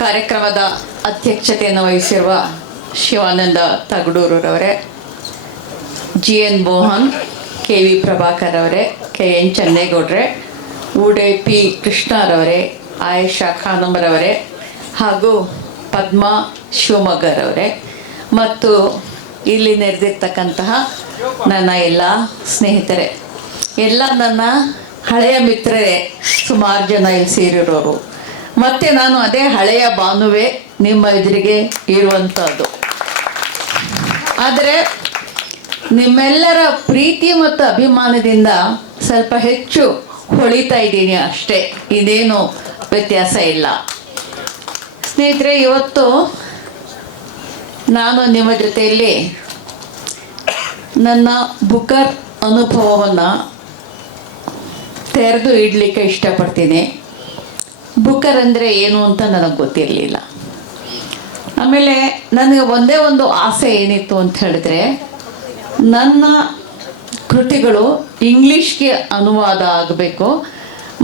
ಕಾರ್ಯಕ್ರಮದ ಅಧ್ಯಕ್ಷತೆಯನ್ನು ವಹಿಸಿರುವ ಶಿವಾನಂದ ತಗಡೂರವರೇ, GN ಮೋಹನ್, KV ಪ್ರಭಾಕರ್ ಅವರೇ, KN ಚನ್ನೇಗೌಡ್ರೆ, ಉಡುಪಿ ಕೃಷ್ಣರವರೇ, ಆಯೇಷಾ ಖಾನಂರವರೇ ಹಾಗೂ ಪದ್ಮಾ ಶಿವಮೊಗ್ಗರವರೇ ಮತ್ತು ಇಲ್ಲಿ ನೆರೆದಿರ್ತಕ್ಕಂತಹ ನನ್ನ ಎಲ್ಲ ಸ್ನೇಹಿತರೆ, ಎಲ್ಲ ನನ್ನ ಹಳೆಯ ಮಿತ್ರರೇ, ಸುಮಾರು ಜನ ಇಲ್ಲಿ ಸೇರಿರೋರು, ಮತ್ತು ನಾನು ಅದೇ ಹಳೆಯ ಬಾನುವೆ ನಿಮ್ಮ ಎದುರಿಗೆ ಇರುವಂಥದ್ದು. ಆದರೆ ನಿಮ್ಮೆಲ್ಲರ ಪ್ರೀತಿ ಮತ್ತು ಅಭಿಮಾನದಿಂದ ಸ್ವಲ್ಪ ಹೆಚ್ಚು ಹೊಳಿತಾ ಇದ್ದೀನಿ ಅಷ್ಟೇ, ಇದೇನು ವ್ಯತ್ಯಾಸ ಇಲ್ಲ. ಸ್ನೇಹಿತರೆ, ಇವತ್ತು ನಾನು ನಿಮ್ಮ ಜೊತೆಯಲ್ಲಿ ನನ್ನ ಬುಕ್ಕರ್ ಅನುಭವವನ್ನು ತೆರೆದು ಇಡಲಿಕ್ಕೆ ಇಷ್ಟಪಡ್ತೀನಿ. ಬುಕ್ಕರ್ ಅಂದರೆ ಏನು ಅಂತ ನನಗೆ ಗೊತ್ತಿರಲಿಲ್ಲ. ಆಮೇಲೆ ನನಗೆ ಒಂದೇ ಒಂದು ಆಸೆ ಏನಿತ್ತು ಅಂತ ಹೇಳಿದ್ರೆ, ನನ್ನ ಕೃತಿಗಳು ಇಂಗ್ಲೀಷ್ಗೆ ಅನುವಾದ ಆಗಬೇಕು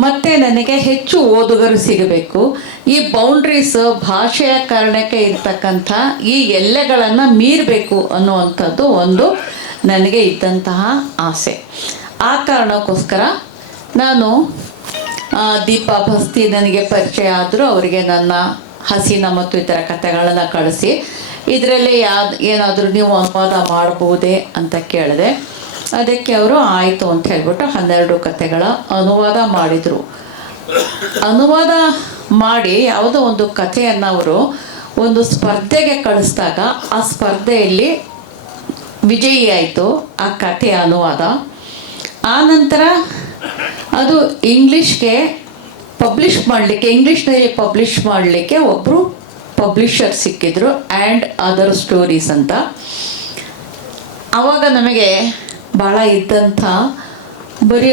ಮತ್ತು ನನಗೆ ಹೆಚ್ಚು ಓದುಗರು ಸಿಗಬೇಕು. ಈ ಬೌಂಡ್ರೀಸ್ ಭಾಷೆಯ ಕಾರಣಕ್ಕೆ ಇರ್ತಕ್ಕಂಥ ಈ ಎಲ್ಲೆಗಳನ್ನು ಮೀರಬೇಕು ಅನ್ನುವಂಥದ್ದು ಒಂದು ನನಗೆ ಇದ್ದಂತಹ ಆಸೆ. ಆ ಕಾರಣಕ್ಕೋಸ್ಕರ ನಾನು ದೀಪಾ ಭಸ್ತಿ ನನಗೆ ಪರಿಚಯ ಆದರೂ ಅವರಿಗೆ ನನ್ನ ಹಸೀನಾ ಮತ್ತು ಇತರ ಕಥೆಗಳನ್ನು ಕಳಿಸಿ ಇದರಲ್ಲಿ ಏನಾದರೂ ನೀವು ಅನುವಾದ ಮಾಡ್ಬೋದೇ ಅಂತ ಕೇಳಿದೆ. ಅದಕ್ಕೆ ಅವರು ಆಯಿತು ಅಂತ ಹೇಳ್ಬಿಟ್ಟು 12 ಕಥೆಗಳ ಅನುವಾದ ಮಾಡಿದರು. ಅನುವಾದ ಮಾಡಿ ಯಾವುದೋ ಒಂದು ಕಥೆಯನ್ನು ಅವರು ಒಂದು ಸ್ಪರ್ಧೆಗೆ ಕಳಿಸಿದಾಗ ಆ ಸ್ಪರ್ಧೆಯಲ್ಲಿ ವಿಜಯಿ ಆಯಿತು ಆ ಕಥೆಯ ಅನುವಾದ. ಆ ನಂತರ ಅದು ಇಂಗ್ಲೀಷ್ಗೆ ಪಬ್ಲಿಷ್ ಮಾಡಲಿಕ್ಕೆ, ಇಂಗ್ಲೀಷ್ನಲ್ಲಿ ಪಬ್ಲಿಷ್ ಮಾಡಲಿಕ್ಕೆ ಒಬ್ಬರು ಪಬ್ಲಿಷರ್ ಸಿಕ್ಕಿದ್ರು, ಆ್ಯಂಡ್ ಅದರ್ ಸ್ಟೋರೀಸ್ ಅಂತ. ಆವಾಗ ನಮಗೆ ಭಾಳ ಇದ್ದಂಥ ಬರೀ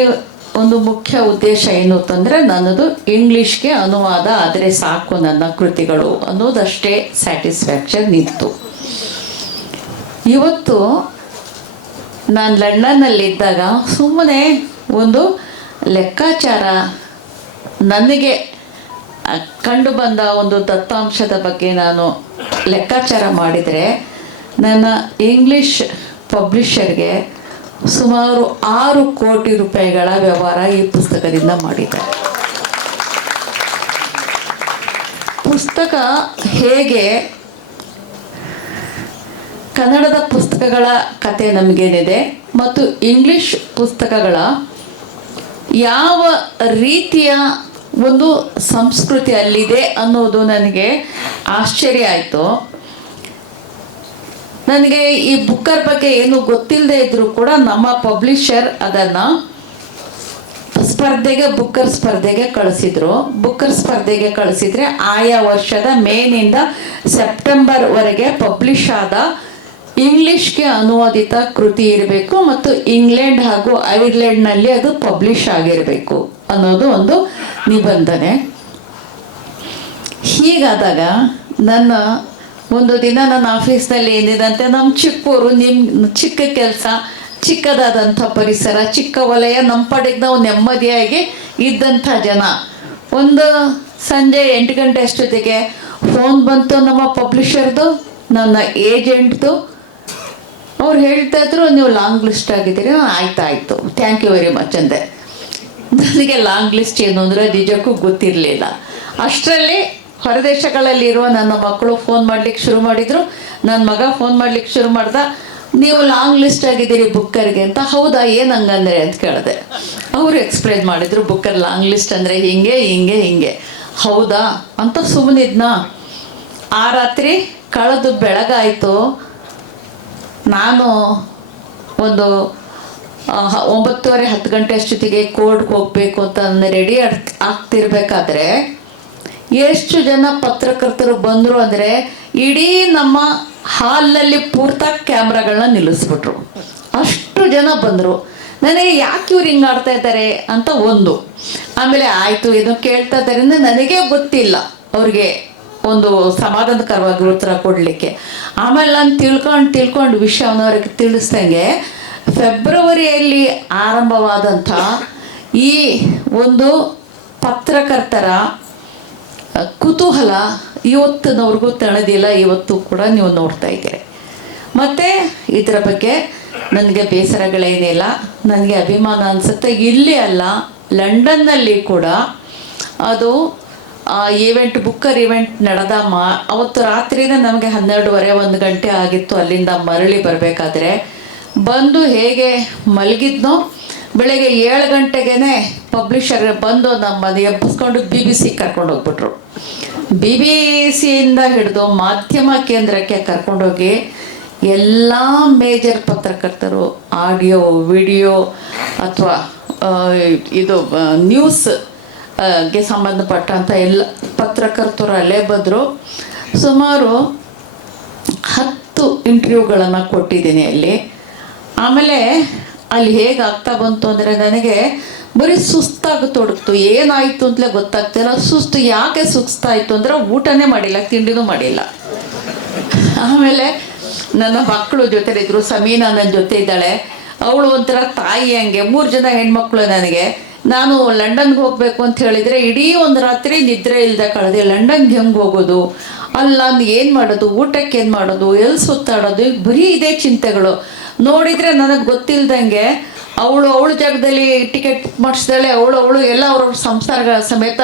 ಒಂದು ಮುಖ್ಯ ಉದ್ದೇಶ ಏನು ಅಂತಂದರೆ, ನನ್ನದು ಇಂಗ್ಲೀಷ್ಗೆ ಅನುವಾದ ಆದರೆ ಸಾಕು ನನ್ನ ಕೃತಿಗಳು ಅನ್ನೋದಷ್ಟೇ ಸ್ಯಾಟಿಸ್ಫ್ಯಾಕ್ಷನ್ ಇತ್ತು. ಇವತ್ತು ನಾನು ಲಂಡನ್ನಲ್ಲಿದ್ದಾಗ ಸುಮ್ಮನೆ ಒಂದು ಲೆಕ್ಕಾಚಾರ, ನನಗೆ ಕಂಡು ಬಂದ ಒಂದು ದತ್ತಾಂಶದ ಬಗ್ಗೆ ನಾನು ಲೆಕ್ಕಾಚಾರ ಮಾಡಿದರೆ, ನನ್ನ ಇಂಗ್ಲೀಷ್ ಪಬ್ಲಿಷರ್ಗೆ ಸುಮಾರು 6 ಕೋಟಿ ರೂಪಾಯಿಗಳ ವ್ಯವಹಾರ ಈ ಪುಸ್ತಕದಿಂದ ಮಾಡಿದ್ದಾರೆ. ಪುಸ್ತಕ ಹೇಗೆ ಕನ್ನಡದ ಪುಸ್ತಕಗಳ ಕತೆ ನಮಗೇನಿದೆ ಮತ್ತು ಇಂಗ್ಲೀಷ್ ಪುಸ್ತಕಗಳ ಯಾವ ರೀತಿಯ ಒಂದು ಸಂಸ್ಕೃತಿ ಅಲ್ಲಿದೆ ಅನ್ನೋದು ನನಗೆ ಆಶ್ಚರ್ಯ ಆಯಿತು. ನನಗೆ ಈ ಬುಕ್ಕರ್ ಬಗ್ಗೆ ಏನು ಗೊತ್ತಿಲ್ಲದೆ ಇದ್ದರೂ ಕೂಡ ನಮ್ಮ ಪಬ್ಲಿಷರ್ ಅದನ್ನು ಬುಕ್ಕರ್ ಸ್ಪರ್ಧೆಗೆ ಕಳಿಸಿದ್ರು. ಬುಕ್ಕರ್ ಸ್ಪರ್ಧೆಗೆ ಕಳಿಸಿದರೆ ಆಯಾ ವರ್ಷದ ಮೇನಿಂದ ಸೆಪ್ಟೆಂಬರ್ವರೆಗೆ ಪಬ್ಲಿಷ್ ಆದ ಇಂಗ್ಲೀಷ್ಗೆ ಅನುವಾದಿತ ಕೃತಿ ಇರಬೇಕು ಮತ್ತು ಇಂಗ್ಲೆಂಡ್ ಹಾಗೂ ಐರ್ಲೆಂಡ್ನಲ್ಲಿ ಅದು ಪಬ್ಲಿಷ್ ಆಗಿರಬೇಕು ಅನ್ನೋದು ಒಂದು ನಿಬಂಧನೆ. ಹೀಗಾದಾಗ ನನ್ನ ಒಂದು ದಿನ ನನ್ನ ಆಫೀಸ್ನಲ್ಲಿ ಏನಿದಂತೆ, ನಮ್ಮ ಚಿಕ್ಕವರು, ನಿಮ್ಮ ಚಿಕ್ಕ ಕೆಲಸ, ಚಿಕ್ಕದಾದಂಥ ಪರಿಸರ, ಚಿಕ್ಕ ವಲಯ, ನಮ್ಮ ಪಾಡಿಗೆ ನಾವು ನೆಮ್ಮದಿಯಾಗಿ ಇದ್ದಂಥ ಜನ, ಒಂದು ಸಂಜೆ 8 ಗಂಟೆ ಅಷ್ಟೊತ್ತಿಗೆ ಫೋನ್ ಬಂತು ನಮ್ಮ ಪಬ್ಲಿಷರ್ದು, ನನ್ನ ಏಜೆಂಟ್ದು. ಅವ್ರು ಹೇಳ್ತಾ ಇದ್ರು, ನೀವು ಲಾಂಗ್ ಲಿಸ್ಟ್ ಆಗಿದ್ದೀರಿ. ಆಯ್ತಾಯಿತು, ಥ್ಯಾಂಕ್ ಯು ವೆರಿ ಮಚ್ ಅಂದೆ. ನನಗೆ ಲಾಂಗ್ ಲಿಸ್ಟ್ ಏನು ಅಂದರೆ ನಿಜಕ್ಕೂ ಗೊತ್ತಿರಲಿಲ್ಲ. ಅಷ್ಟರಲ್ಲಿ ಹೊರದೇಶಗಳಲ್ಲಿರುವ ನನ್ನ ಮಕ್ಕಳು ಫೋನ್ ಮಾಡಲಿಕ್ಕೆ ಶುರು ಮಾಡಿದರು. ನನ್ನ ಮಗ ಫೋನ್ ಮಾಡಲಿಕ್ಕೆ ಶುರು ಮಾಡ್ದ, ನೀವು ಲಾಂಗ್ ಲಿಸ್ಟ್ ಆಗಿದ್ದೀರಿ ಬುಕ್ಕರ್ಗೆ ಅಂತ. ಹೌದಾ, ಏನು ಹಂಗಂದ್ರೆ ಅಂತ ಕೇಳಿದೆ. ಅವರು ಎಕ್ಸ್ಪ್ಲೈನ್ ಮಾಡಿದರು, ಬುಕ್ಕರ್ ಲಾಂಗ್ ಲಿಸ್ಟ್ ಅಂದರೆ ಹಿಂಗೆ ಹಿಂಗೆ ಹಿಂಗೆ. ಹೌದಾ ಅಂತ ಸುಮ್ಮನಿದ್ನ. ಆ ರಾತ್ರಿ ಕಳೆದು ಬೆಳಗಾಯಿತು. ನಾನು ಒಂದು 9:30 10 ಗಂಟೆ ಅಷ್ಟೊತ್ತಿಗೆ ಕೋರ್ಟ್ಗೆ ಹೋಗಬೇಕು ಅಂತ ನಾನು ರೆಡಿ ಆಗ್ತಿರ್ಬೇಕಾದ್ರೆ ಎಷ್ಟು ಜನ ಪತ್ರಕರ್ತರು ಬಂದರು ಅಂದರೆ, ಇಡೀ ನಮ್ಮ ಹಾಲ್ನಲ್ಲಿ ಪೂರ್ತ ಕ್ಯಾಮ್ರಾಗಳನ್ನ ನಿಲ್ಲಿಸ್ಬಿಟ್ರು. ಅಷ್ಟು ಜನ ಬಂದರು. ನನಗೆ ಯಾಕೆ ಇವ್ರು ಹಿಂಗೆ ಆಡ್ತಾ ಇದ್ದಾರೆ ಅಂತ ಒಂದು. ಆಮೇಲೆ ಆಯಿತು, ಇದು ಕೇಳ್ತಾ ಇದ್ದಾರೆ ಅಂದರೆ ನನಗೆ ಗೊತ್ತಿಲ್ಲ ಅವ್ರಿಗೆ ಒಂದು ಸಮಾಧಾನಕರವಾಗಿ ಉತ್ತರ ಕೊಡಲಿಕ್ಕೆ. ಆಮೇಲೆ ನಾನು ತಿಳ್ಕೊಂಡು ವಿಷಯವನ್ನು ಅವ್ರಿಗೆ ತಿಳಿಸ್ದಂಗೆ ಫೆಬ್ರವರಿಯಲ್ಲಿ ಆರಂಭವಾದಂಥ ಈ ಒಂದು ಪತ್ರಕರ್ತರ ಕುತೂಹಲ ಇವತ್ತಿನವ್ರಿಗೂ ತಳೆದಿಲ್ಲ, ಇವತ್ತು ಕೂಡ ನೀವು ನೋಡ್ತಾ ಇದ್ದೀರಿ. ಮತ್ತು ಇದರ ಬಗ್ಗೆ ನನಗೆ ಬೇಸರಗಳೇನಿಲ್ಲ, ನನಗೆ ಅಭಿಮಾನ ಅನಿಸುತ್ತೆ. ಇಲ್ಲಿ ಅಲ್ಲ, ಲಂಡನ್ನಲ್ಲಿ ಕೂಡ ಅದು ಬುಕ್ಕರ್ ಈವೆಂಟ್ ನಡೆದ ಅವತ್ತು ರಾತ್ರಿನೇ ನಮಗೆ 12:30 1 ಗಂಟೆ ಆಗಿತ್ತು ಅಲ್ಲಿಂದ ಮರಳಿ ಬರಬೇಕಾದ್ರೆ. ಬಂದು ಹೇಗೆ ಮಲಗಿದ್ನೋ ಬೆಳಗ್ಗೆ 7 ಗಂಟೆಗೇ ಪಬ್ಲಿಷರ್ ಬಂದು ನಮ್ಮದು ಎಬ್ಬಿಸ್ಕೊಂಡು BBC ಕರ್ಕೊಂಡು ಹೋಗ್ಬಿಟ್ರು. BBC ಹಿಡಿದು ಮಾಧ್ಯಮ ಕೇಂದ್ರಕ್ಕೆ ಕರ್ಕೊಂಡೋಗಿ ಎಲ್ಲ ಮೇಜರ್ ಪತ್ರಕರ್ತರು, ಆಡಿಯೋ ವಿಡಿಯೋ ಅಥವಾ ಇದು ನ್ಯೂಸ್ ಗೆ ಸಂಬಂಧಪಟ್ಟಂಥ ಎಲ್ಲ ಪತ್ರಕರ್ತರು ಅಲ್ಲೇ ಬಂದರು. ಸುಮಾರು 10 ಇಂಟರ್ವ್ಯೂಗಳನ್ನು ಕೊಟ್ಟಿದ್ದೀನಿ ಅಲ್ಲಿ. ಆಮೇಲೆ ಅಲ್ಲಿ ಹೇಗೆ ಆಗ್ತಾ ಬಂತು ಅಂದರೆ ನನಗೆ ಬರೀ ಸುಸ್ತಾಗತೊಡಗ್ತು. ಏನಾಯಿತು ಅಂತಲೇ ಗೊತ್ತಾಗ್ತಿಲ್ಲ. ಸುಸ್ತು ಯಾಕೆ ಸುಸ್ತಾಯಿತು ಅಂದರೆ ಊಟನೇ ಮಾಡಿಲ್ಲ, ತಿಂಡಿನೂ ಮಾಡಿಲ್ಲ. ಆಮೇಲೆ ನನ್ನ ಮಕ್ಕಳು ಜೊತೆಲಿದ್ದರು. ಸಮೀನಾ ನನ್ನ ಜೊತೆ ಇದ್ದಾಳೆ, ಅವಳು ಒಂಥರ ತಾಯಿ ಹಂಗೆ. 3 ಜನ ಹೆಣ್ಮಕ್ಳು ನನಗೆ. ನಾನು ಲಂಡನ್ಗೆ ಹೋಗಬೇಕು ಅಂತ ಹೇಳಿದರೆ ಇಡೀ ಒಂದು ರಾತ್ರಿ ನಿದ್ರೆ ಇಲ್ಲದೆ ಕಳೆದೆ. ಲಂಡನ್ಗೆ ಹೆಂಗೆ ಹೋಗೋದು, ಅಲ್ಲ ಏನು ಮಾಡೋದು, ಊಟಕ್ಕೆ ಏನು ಮಾಡೋದು, ಎಲ್ಲಿ ಸುತ್ತಾಡೋದು, ಬರೀ ಇದೇ ಚಿಂತೆಗಳು. ನೋಡಿದರೆ ನನಗೆ ಗೊತ್ತಿಲ್ದಂಗೆ ಅವಳು ಜಾಗದಲ್ಲಿ ಟಿಕೆಟ್ ಬುಕ್ ಮಾಡಿಸ್ದಾಳೆ. ಅವಳು ಎಲ್ಲ ಅವ್ರವ್ರ ಸಂಸಾರಗಳ ಸಮೇತ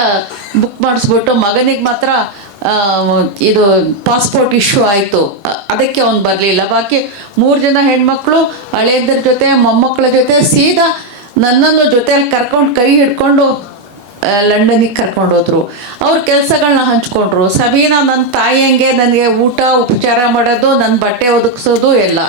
ಬುಕ್ ಮಾಡಿಸ್ಬಿಟ್ಟು ಮಗನಿಗೆ ಮಾತ್ರ ಇದು ಪಾಸ್ಪೋರ್ಟ್ ಇಶ್ಯೂ ಆಯಿತು, ಅದಕ್ಕೆ ಅವ್ನು ಬರಲಿಲ್ಲ. ಬಾಕಿ 3 ಜನ ಹೆಣ್ಮಕ್ಳು ಹಳೆಯದ್ರ ಜೊತೆ ಮೊಮ್ಮಕ್ಕಳ ಜೊತೆ ಸೀದಾ ನನ್ನನ್ನು ಜೊತೆಯಲ್ಲಿ ಕರ್ಕೊಂಡು ಕೈ ಹಿಡ್ಕೊಂಡು ಲಂಡನಿಗೆ ಕರ್ಕೊಂಡು ಹೋದ್ರು. ಅವ್ರ ಕೆಲಸಗಳನ್ನ ಹಂಚ್ಕೊಂಡ್ರು. ಸಮೀನಾ ನನ್ನ ತಾಯಿಯಂಗೆ ನನಗೆ ಊಟ ಉಪಚಾರ ಮಾಡೋದು, ನನ್ನ ಬಟ್ಟೆ ಒದಗಿಸೋದು ಎಲ್ಲ.